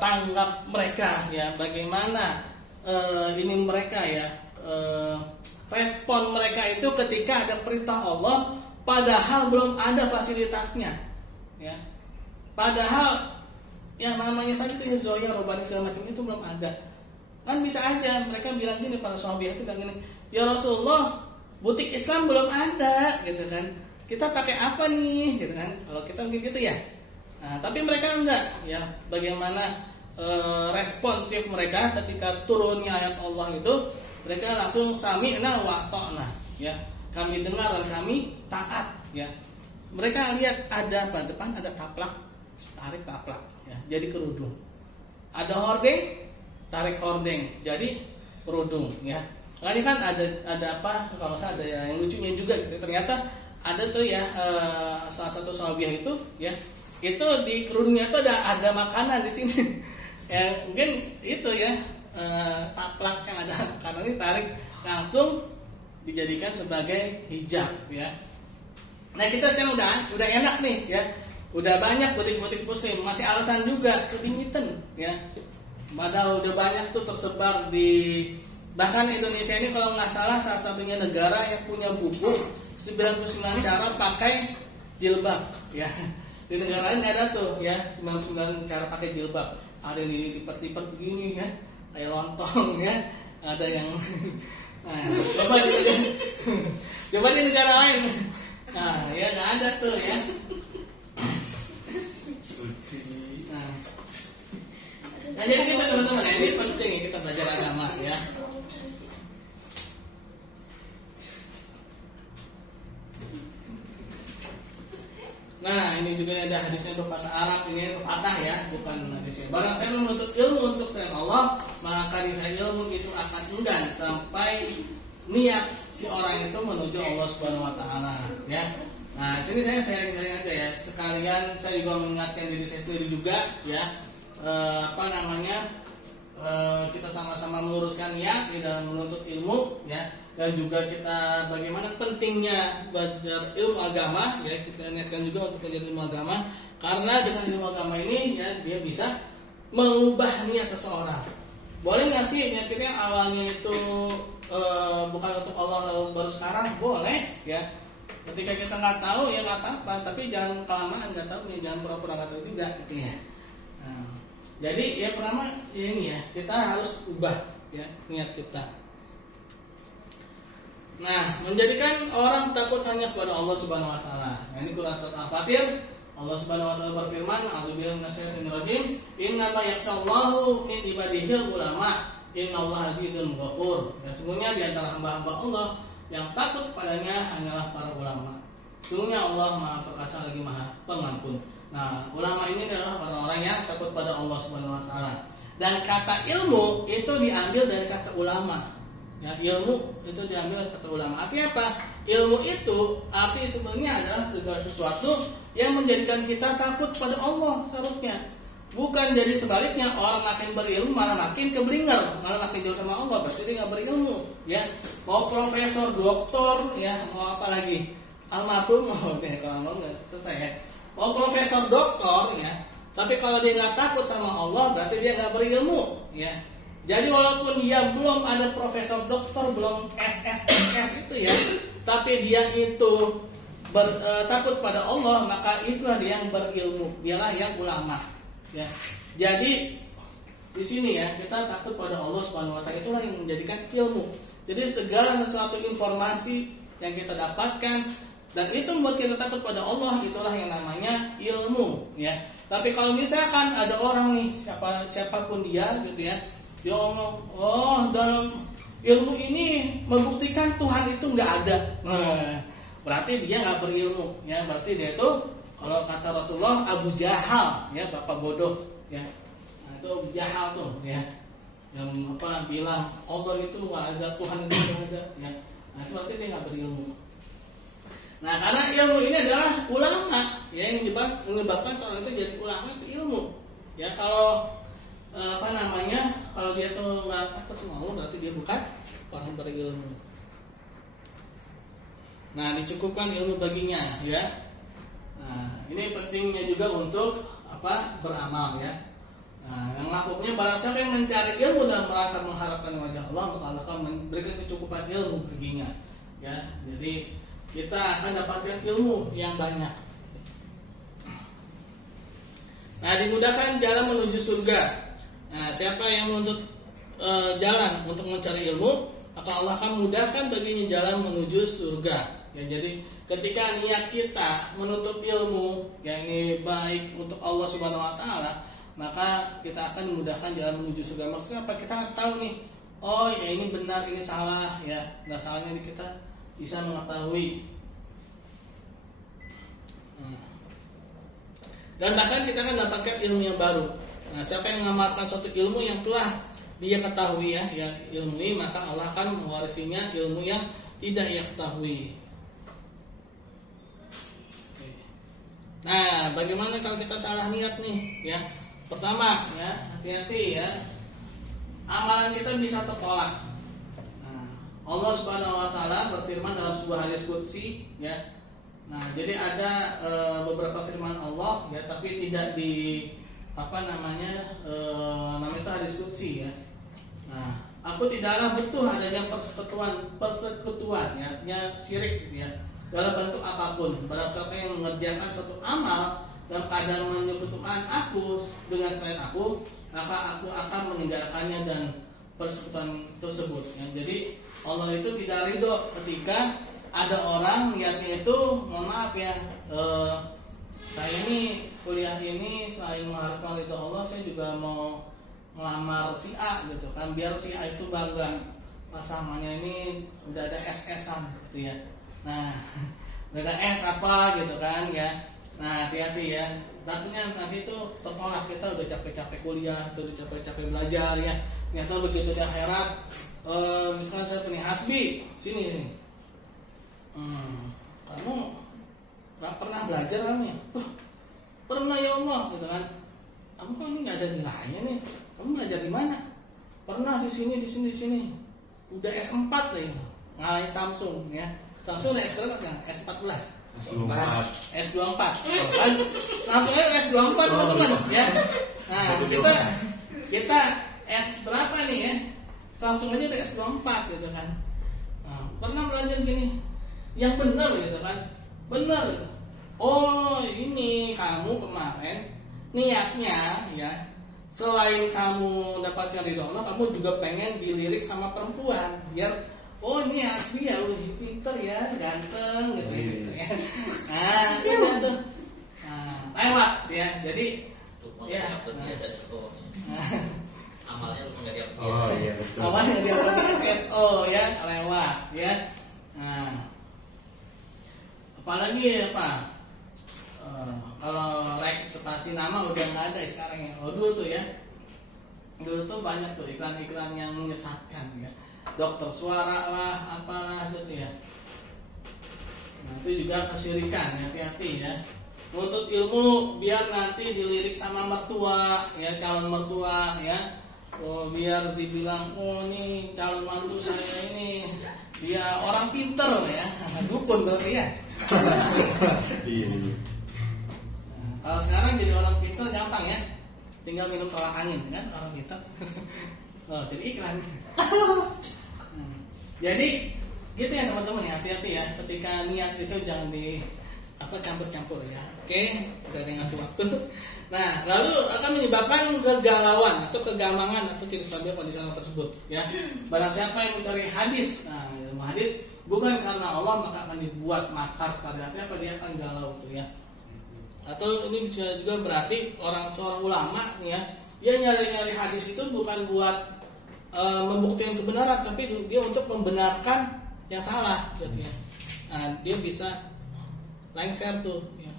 tanggap mereka, ya, bagaimana ini mereka ya. Respon mereka itu ketika ada perintah Allah padahal belum ada fasilitasnya, ya. Padahal yang namanya tadi itu Zoya, Robani segala macam itu belum ada. Kan bisa aja mereka bilang gini, para sahabat itu bilang gini, ya Rasulullah, butik Islam belum ada, gitu kan. Kita pakai apa nih, gitu kan. Kalau kita mungkin gitu ya. Nah, tapi mereka enggak, ya. Bagaimana responsif mereka ketika turunnya ayat Allah itu? Mereka langsung sami'na wa ta'na, ya. Kami dengar dan kami taat, ya. Mereka lihat ada apa? Depan ada taplak, tarik taplak, ya. Jadi kerudung. Ada hordeng, tarik hordeng. Jadi kerudung, ya. Kali kan ada apa? Kalau saya ada yang lucunya juga gitu. Ternyata ada tuh ya salah satu sahabiah itu, ya. Itu di kerudungnya itu ada makanan di sini. Ya, mungkin itu ya. Taplak yang ada karena ini tarik langsung dijadikan sebagai hijab, ya. Nah, kita sekarang udah enak nih, ya. Udah banyak butik-butik Muslim, masih alasan juga kebingitan, ya. Padahal udah banyak tuh tersebar di bahkan Indonesia ini kalau nggak salah satu-satunya negara yang punya buku 99 cara pakai jilbab, ya. Di negara lain ada tuh, ya, 99 cara pakai jilbab. Ada yang dilipat-lipat begini, ya. Kayak lontong, ya, ada yang nah, coba di negara lain, nah ya nggak ada tuh, ya. Nah, jadi kita teman-teman, ini penting ya, kita belajar agama, ya. Nah, ini juga ada hadisnya pepatah Arab, ini pepatah ya, bukan hadisnya. Barang saya menuntut ilmu untuk selain Allah, maka saya ilmu itu akan enggan sampai niat si orang itu menuju Allah Subhanahu wa taala, ya. Nah, sini saya sharing-sharing aja ya. Sekalian saya juga mengingatkan diri saya sendiri juga, ya. Kita sama-sama meluruskan niat di dalam menuntut ilmu, ya. Dan juga kita bagaimana pentingnya belajar ilmu agama, ya. Kita ingatkan juga untuk belajar ilmu agama karena dengan ilmu agama ini, ya, dia bisa mengubah niat seseorang. Boleh nggak sih niat kita yang awalnya itu bukan untuk Allah lalu baru sekarang? Boleh ya. Ketika kita nggak tahu ya nggak apa-apa, tapi jangan kelamaan nggak tahu ya, jangan pura-pura nggak tahu juga gitu ya. Nah, jadi ya pertama ini ya, kita harus ubah ya niat kita. Nah, menjadikan orang takut hanya kepada Allah Subhanahu wa taala. Nah, ini Quran surat Al-Fatir, Allah Subhanahu wa taala berfirman, "A'udzubillahi minasyaitonir rajim, innama yakhshallahu min ibadihil ulama, innallaha azizun ghafur." Dan sesungguhnya di antara hamba-hamba Allah yang takut padanya hanyalah para ulama. Sesungguhnya Allah Maha Perkasa lagi Maha Pengampun. Nah, ulama ini adalah orang-orang yang takut pada Allah Subhanahu wa taala. Dan kata ilmu itu diambil dari kata ulama. Ya, ilmu itu diambil dari kata ulama. Artinya apa? Ilmu itu arti sebenarnya adalah segala sesuatu yang menjadikan kita takut pada Allah seharusnya. Bukan jadi sebaliknya, orang makin berilmu malah makin keblinger, malah makin jauh sama Allah, berarti dia nggak berilmu. Ya, mau profesor, doktor, ya, mau apa lagi? Almarhum, kalau almarhum nggak selesai ya. Mau profesor, doktor, ya, tapi kalau dia nggak takut sama Allah, berarti dia nggak berilmu. Ya, jadi walaupun dia belum ada profesor, doktor, belum SSS itu ya, tapi dia itu takut pada Allah, maka itulah dia yang berilmu, dialah yang ulama. Ya, jadi di sini ya kita takut pada Allah Subhanahu wa taala, itulah yang menjadikan ilmu. Jadi segala sesuatu informasi yang kita dapatkan dan itu membuat kita takut pada Allah, itulah yang namanya ilmu. Ya, tapi kalau misalkan ada orang nih siapapun dia gitu ya, dia ngomong, oh dalam ilmu ini membuktikan Tuhan itu nggak ada. Nah, berarti dia nggak berilmu. Ya, berarti dia itu kalau kata Rasulullah Abu Jahal, ya bapak bodoh, ya. Nah, itu Abu Jahal tuh, ya, yang bilang Allah itu nggak ada, Tuhan itu nggak ada, ya. Nah, berarti dia nggak berilmu. Nah, karena ilmu ini adalah ulama, ya, yang menyebabkan seorang itu jadi ulama itu ilmu. Ya, kalau kalau dia tuh nggak takut sama Allah, berarti dia bukan orang berilmu. Nah, dicukupkan ilmu baginya, ya. Nah, ini pentingnya juga untuk beramal ya. Nah, yang lakunya barang siapa yang mencari ilmu dan merangkap mengharapkan wajah Allah, maka Allah akan memberikan kecukupan ilmu baginya. Ya, jadi kita akan dapatkan ilmu yang banyak. Nah, dimudahkan jalan menuju surga. Nah, siapa yang menuntut jalan untuk mencari ilmu, maka Allah akan mudahkan baginya jalan menuju surga. Ya, jadi ketika niat kita menuntut ilmu yang ini baik untuk Allah Subhanahu wa taala, maka kita akan memudahkan jalan menuju surga. Maksudnya apa? Kita akan tahu nih, oh ya ini benar, ini salah, ya. Nah, salahnya ini kita bisa mengetahui. Dan bahkan kita akan dapatkan ilmu yang baru. Nah, siapa yang mengamalkan suatu ilmu yang telah dia ketahui ya ilmui, maka Allah akan mewarisinya ilmu yang tidak ia ketahui. Nah, bagaimana kalau kita salah niat nih, ya? Pertama, ya, hati-hati ya. Amalan kita bisa tertolak. Nah, Allah Subhanahu wa taala berfirman dalam sebuah hadis qudsi, ya. Nah, jadi ada beberapa firman Allah, ya, tapi tidak di namanya itu hadis qudsi, ya. Nah, aku tidaklah butuh adanya persekutuan, ya, artinya syirik, gitu ya. Dalam bentuk apapun, barang siapa yang mengerjakan suatu amal dalam keadaan menyekutukan aku dengan selain aku, maka aku akan meninggalkannya dan persekutuan tersebut. Ya, jadi Allah itu tidak ridho ketika ada orang niatnya itu, mohon maaf ya, saya ini kuliah ini selain mengharapkan ridho Allah, saya juga mau melamar si A gitu kan, biar si A itu bangga, pasangannya ini udah ada SS-an gitu ya. Nah, udah ada S apa gitu kan ya. Nah, hati-hati ya. Takutnya nanti itu tertolak, kita udah capek-capek kuliah, udah capek-capek belajar ya. Ternyata begitu di akhirat, misalkan saya punya hasbi, sini nih. Kamu gak pernah belajar kan ya? Pernah ya Allah gitu kan. Kamu kan ini gak ada nilainya nih. Kamu belajar di mana? Pernah di sini. Udah S4 deh, ngalahin Samsung ya. Samsung udah S berapa sekarang? S14. S24. Kan? Sampai S24 teman-teman ya. Nah, kita S berapa nih ya? Samsung aja udah S24 gitu kan. Nah, pernah belajar gini, yang benar gitu kan, benar. Gitu. Oh ini kamu kemarin niatnya ya, selain kamu dapatkan ridho Allah, kamu juga pengen dilirik sama perempuan, biar oh ini Asbi ya, pinter ya, ganteng gitu ya. Nah itu tuh, lewat ya, jadi ya. Amalnya nggak diupdate. Oh iya betul. Amalnya nggak diupdate SSO ya, lewat ya. Nah, apalagi ya Pak, kalau like spasi nama udah nggak ada sekarang ya. Oh dulu tuh ya, dulu tuh banyak tuh iklan-iklan yang menyesatkan ya. Dokter suara lah, apalah gitu ya. Nah itu juga kesyirikan, hati-hati ya. Menuntut ilmu biar nanti dilirik sama mertua, ya calon mertua ya. Oh biar dibilang, oh ini calon mantu saya ini dia orang pinter ya, dukun berarti ya. Iya. Nah, kalau sekarang jadi orang pinter gampang ya, tinggal minum tolak angin kan orang pinter. Oh jadi iklan. Jadi gitu ya teman-teman ya, hati-hati ya ketika niat itu jangan campur-campur ya. Oke, udah ada yang ngasih waktu. Nah, lalu akan menyebabkan kegalauan atau kegamangan atau tidak stabil kondisi orang tersebut ya. Barang siapa yang mencari hadis, nah ilmu hadis bukan karena Allah maka akan dibuat makar pada hati, apa dia akan galau tuh ya. Atau ini bisa juga berarti seorang ulama nih ya, dia nyari-nyari hadis itu bukan buat membuktikan kebenaran, tapi dia untuk membenarkan yang salah gitu ya. Nah, dia bisa lengser tuh ya.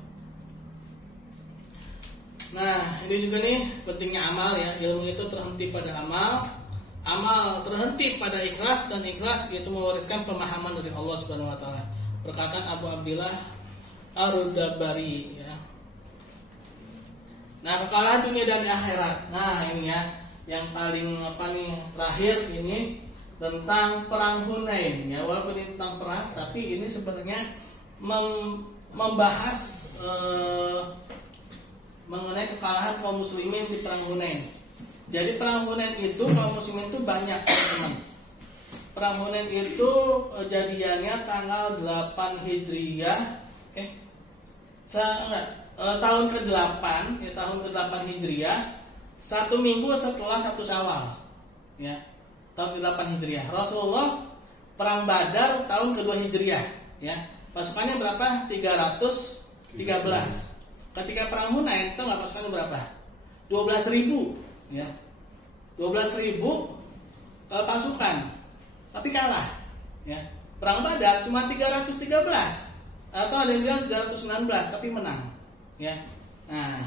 Nah, ini juga nih pentingnya amal ya. Ilmu itu terhenti pada amal terhenti pada ikhlas, dan ikhlas itu mewariskan pemahaman dari Allah Subhanahu wa taala. Perkataan Abu Abdillah Ar-Dabari ya. Nah, kekalahan dunia dan akhirat. Nah, ini ya yang paling terakhir ini tentang perang Hunain ya. Walaupun ini tentang perang, tapi ini sebenarnya membahas mengenai kekalahan kaum muslimin di perang Hunain. Jadi perang Hunain itu kaum muslimin itu banyak teman-teman. Perang Hunain itu kejadiannya tanggal 8 Hijriah, tahun ke-8 ya, tahun ke-8 Hijriah, 1 minggu setelah 1 Syawal ya, tahun ke-8 Hijriah. Rasulullah perang Badar tahun ke-2 Hijriah ya. Pasukannya berapa? 313. Ketika perang Hunain itu nggak pasukannya berapa? 12.000 ya. 12.000 pasukan, tapi kalah ya. Perang Badar cuma 313, atau ada yang bilang 319 tapi menang ya. Nah,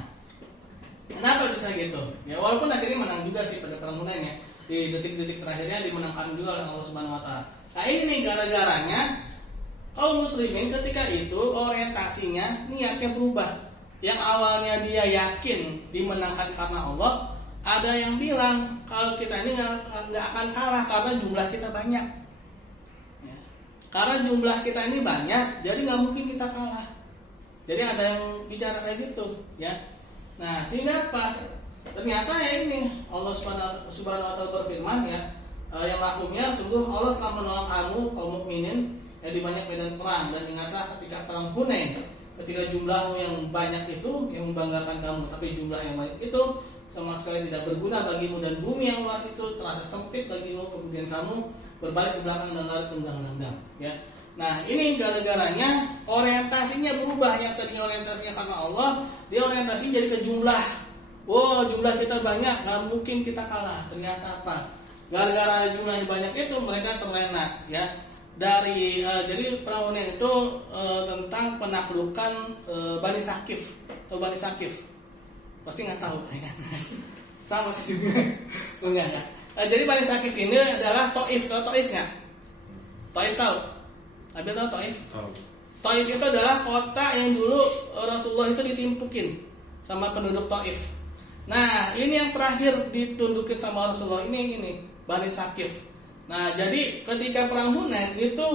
kenapa bisa gitu? Ya walaupun akhirnya menang juga sih pada perang Hunain ya. Di detik-detik terakhirnya dimenangkan juga oleh Allah Subhanahu wa taala. Nah, ini gara-garanya kaum muslimin ketika itu orientasinya, niatnya berubah. Yang awalnya dia yakin dimenangkan karena Allah, ada yang bilang kalau kita ini nggak akan kalah karena jumlah kita banyak. Ya. Karena jumlah kita ini banyak, jadi nggak mungkin kita kalah. Jadi ada yang bicara kayak gitu, ya. Nah, sehingga apa? Ternyata ya ini Allah Subhanahu wa taala berfirman ya, yang maklumnya sungguh Allah telah menolong kamu kaum mukminin ya di banyak medan perang, dan ingatlah ketika perang Hunain, ketika jumlahmu yang banyak itu yang membanggakan kamu, tapi jumlah yang banyak itu sama sekali tidak berguna bagimu, dan bumi yang luas itu terasa sempit bagimu, kemudian kamu berbalik ke belakang dan lari tendang-tendang ya. Nah, ini gara-garanya orientasinya berubah. Yang tadinya orientasinya karena Allah, dia orientasinya jadi ke jumlah. Wow, jumlah kita banyak, gak mungkin kita kalah. Ternyata apa? Gara-gara jumlahnya banyak itu mereka terlena ya. Jadi perang Hunain itu tentang penaklukan Bani Sakif atau Bani Sakif. Pasti nggak tahu ya kan? Sama sih juga. Enggak. Jadi Bani Sakif ini adalah Taif. Tahu Taif nggak? Taif tahu? Ada tahu Taif? Tahu. Taif itu adalah kota yang dulu Rasulullah itu ditimpukin sama penduduk Taif. Nah, ini yang terakhir ditundukin sama Rasulullah ini Bani Sakif. Nah, jadi ketika perang Hunain itu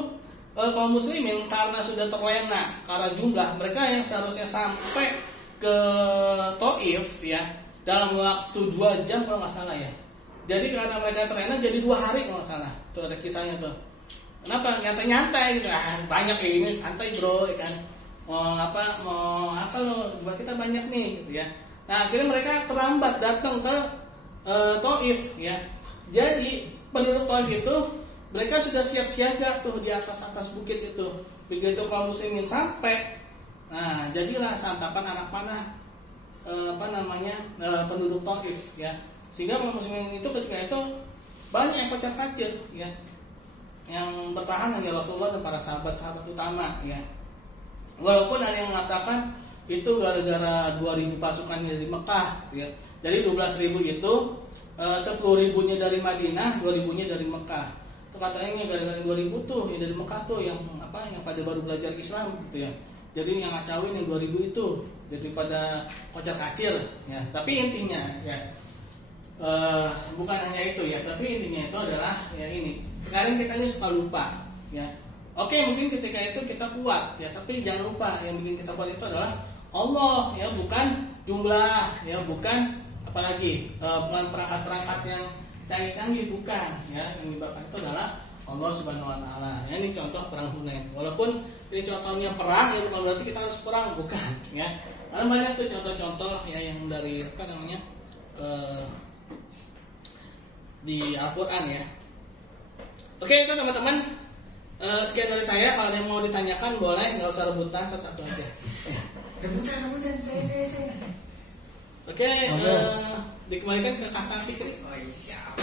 kaum muslimin karena sudah terlena karena jumlah, mereka yang seharusnya sampai ke Taif ya, dalam waktu 2 jam kalau nggak salah ya. Jadi karena mereka terenak jadi 2 hari kalau nggak salah. Tuh ada kisahnya tuh. Kenapa? Nyantai gitu. Banyak kayak gini, santai bro, ya kan. Mau apa lo? Buat kita banyak nih, gitu ya. Nah akhirnya mereka terlambat datang ke Taif, ya. Jadi penduduk Taif itu mereka sudah siap siaga tuh di atas bukit itu. Begitu kaum muslimin sampai, nah jadilah santapan anak panah penduduk Taif, ya. Sehingga kaum muslimin itu ketika itu banyak yang kocar-kacir, ya. Yang bertahan hanya Rasulullah dan para sahabat-sahabat utama, ya. Walaupun ada yang mengatakan itu gara-gara 2.000 pasukan dari Mekah, ya. Jadi 12.000 itu 10.000-nya dari Madinah, 2.000-nya dari Mekah. Itu katanya gara-gara 2.000 tuh yang dari Mekah tuh yang pada baru belajar Islam gitu ya. Jadi yang ngacauin yang 2.000 itu daripada kocar-kacir, ya. Tapi intinya ya bukan hanya itu ya, tapi intinya itu adalah ya ini. Sekarang kita ini suka lupa, ya. Oke, mungkin ketika itu kita kuat, ya, tapi jangan lupa yang bikin kita kuat itu adalah Allah, ya, bukan jumlah, ya, bukan apalagi bukan perangkat-perangkat yang canggih-canggih, bukan, ya. Yang menyebabkan itu adalah Allah Subhanahu Wa Taala. Ya, ini contoh perang Hunain. Walaupun ini contohnya perang, ya bukan berarti kita harus perang, bukan, ya. Karena banyak tuh contoh-contoh ya yang dari di Al-Quran, ya. Oke, itu teman-teman. Sekian dari saya. Kalau ada yang mau ditanyakan boleh, nggak usah rebutan, satu-satu aja. Rebutan, saya. Oke, dikembalikan ke Kakak Fikri. Oh iya, siap.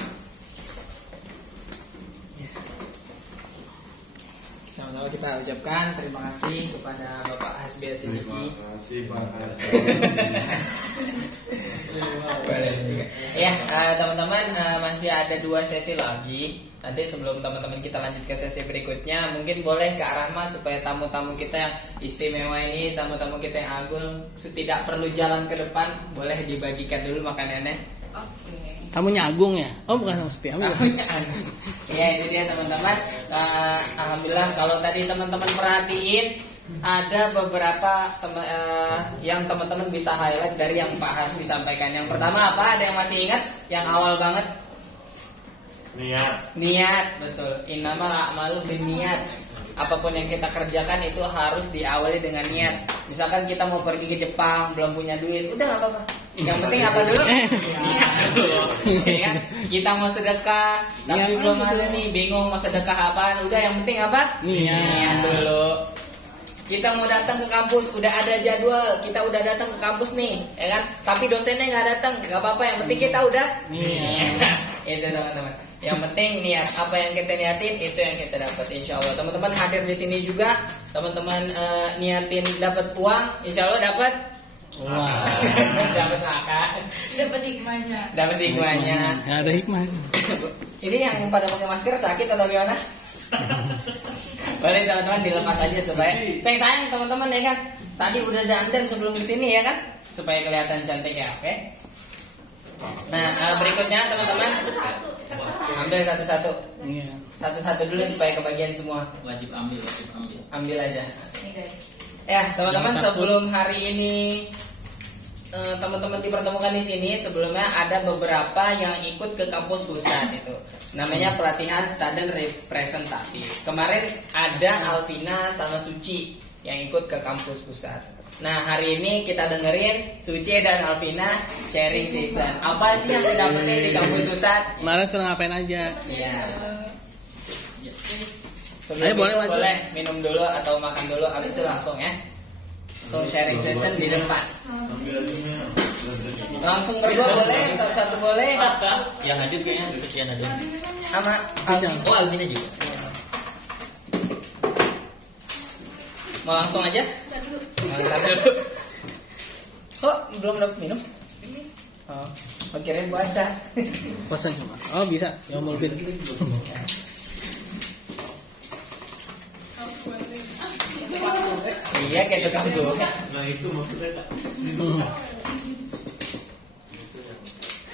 Sama-sama kita ucapkan terima kasih kepada Bapak Hasbi Siddiqi. Terima kasih Pak Hasbi. Ya, teman-teman, masih ada 2 sesi lagi. Nanti sebelum teman-teman kita lanjut ke sesi berikutnya, mungkin boleh ke arah Mas supaya tamu-tamu kita yang istimewa ini, tamu-tamu kita yang agung, tidak perlu jalan ke depan, boleh dibagikan dulu makanannya. Oke. Tamunya Agung ya? Oh bukan Setia. Tamunya Agung. Ya itu dia teman-teman. Alhamdulillah kalau tadi teman-teman perhatiin ada beberapa yang teman-teman bisa highlight dari yang Pak Hasbi sampaikan. Yang pertama apa? Ada yang masih ingat? Yang awal banget? Niat, betul. Innamal a'malu binniyat. Apapun yang kita kerjakan itu harus diawali dengan niat. Misalkan kita mau pergi ke Jepang, belum punya duit, udah nggak apa-apa. Yang penting apa dulu? Niat dulu. Ya, kita mau sedekah, tapi belum ada nih, bingung mau sedekah apaan? Udah yang penting apa? Niat dulu. Kita mau datang ke kampus, udah ada jadwal, kita udah datang ke kampus nih, ya kan? Tapi dosennya nggak datang, nggak apa-apa. Yang penting kita udah niat. Itu teman-teman. Yang penting niat, apa yang kita niatin itu yang kita dapat, insya Allah. Teman-teman hadir di sini juga, teman-teman niatin dapat uang, insya Allah dapat Wah. dapat makan, Dapat hikmahnya. dapat hikmahnya. Nggak ada hikmah. Ini yang pada pakai masker sakit atau gimana? Boleh teman-teman dilepas aja supaya sayang teman-teman ya kan. Tadi udah dandan sebelum kesini ya kan, supaya kelihatan cantik ya, oke? Nah berikutnya teman-teman ambil satu-satu. Iya. Satu-satu dulu supaya kebagian semua. Wajib ambil. Ambil aja. Nih guys. Ya teman-teman, Jangan takut. sebelum hari ini teman-teman dipertemukan di sini, sebelumnya ada beberapa yang ikut ke kampus pusat itu. Namanya pelatihan student representatif. Kemarin ada Alvina sama Suci yang ikut ke kampus pusat. Nah hari ini kita dengerin Suci dan Alvina sharing season. Apa sih yang didapetin di kampus pusat? Kemarin sudah ngapain aja? Iya. Sebelum Ayo, boleh itu maju. boleh minum dulu atau makan dulu, habis itu langsung ya. Langsung sharing session di depan. Langsung berdua boleh, satu-satu boleh. Yang hadir kayaknya sekian ada. Sama Alvin. Oh, Alvina juga. Mau langsung aja? Dulu. Kok belum dapat minum? Oh, kirain puasa. Kosan cuma. Oh bisa. Ya mau lebih. Iya, kayak tukang gue. Nah itu maksudnya Kak.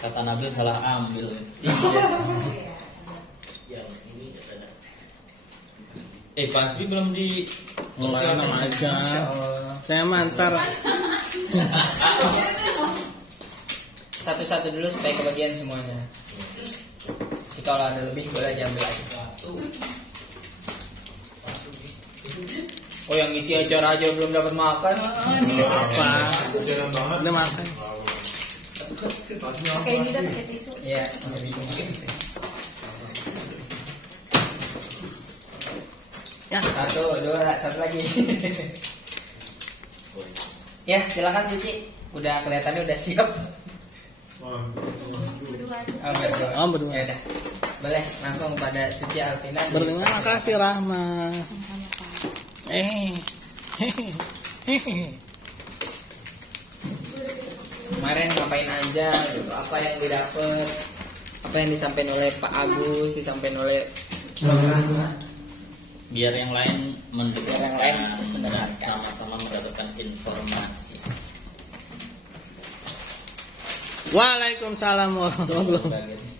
Kata Nabil salah ambil. Pak Hasbi belum di. Tenang aja. Saya mantar. satu-satu dulu supaya kebagian semuanya. Jadi kalau ada lebih boleh diambil lagi. Oh yang isi acara aja belum dapat makan. Apa? Jarang banget. Udah makan. Pakai ini dan pakai tisu. Iya. Ya. Satu, dua, satu lagi. Ya, silakan Cici. Udah kelihatannya udah siap. Berdua aja. Oh, berdua. Oh, berdua. Ya udah. Boleh langsung pada Suci Alvina. Terima kasih Rahma. Kemarin ngapain aja gitu, apa yang didapat, apa yang disampaikan oleh Pak Agus, disampaikan oleh biar yang lain Biar yang lain mendengarkan mendengarkan. dan sama-sama mendapatkan informasi. Waalaikumsalam warahmatullahi wabarakatuh.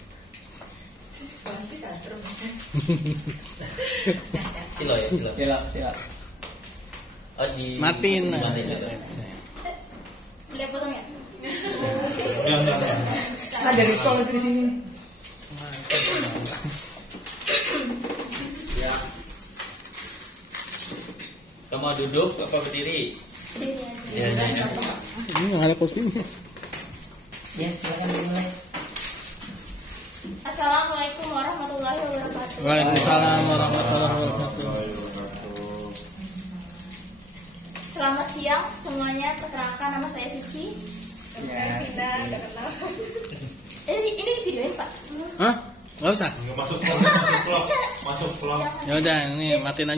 Pasti tantrum. Silo ya, silo. sila. Oh, di Matiin. dimatiin. Boleh potong ya? Ada risol itu di sini. Ya. Kamu mau duduk apa berdiri? Berdiri aja. Ya, Ini nggak ada kursinya. Ya, silakan dimulai. Assalamualaikum warahmatullahi wabarakatuh. Waalaikumsalam warahmatullahi wabarakatuh. Selamat siang semuanya. Perkenalkan nama saya Suci. Ya. Ini di videoin Pak. Hah? Nggak usah. Masuk vlog. Ya udah, ini matiin aja.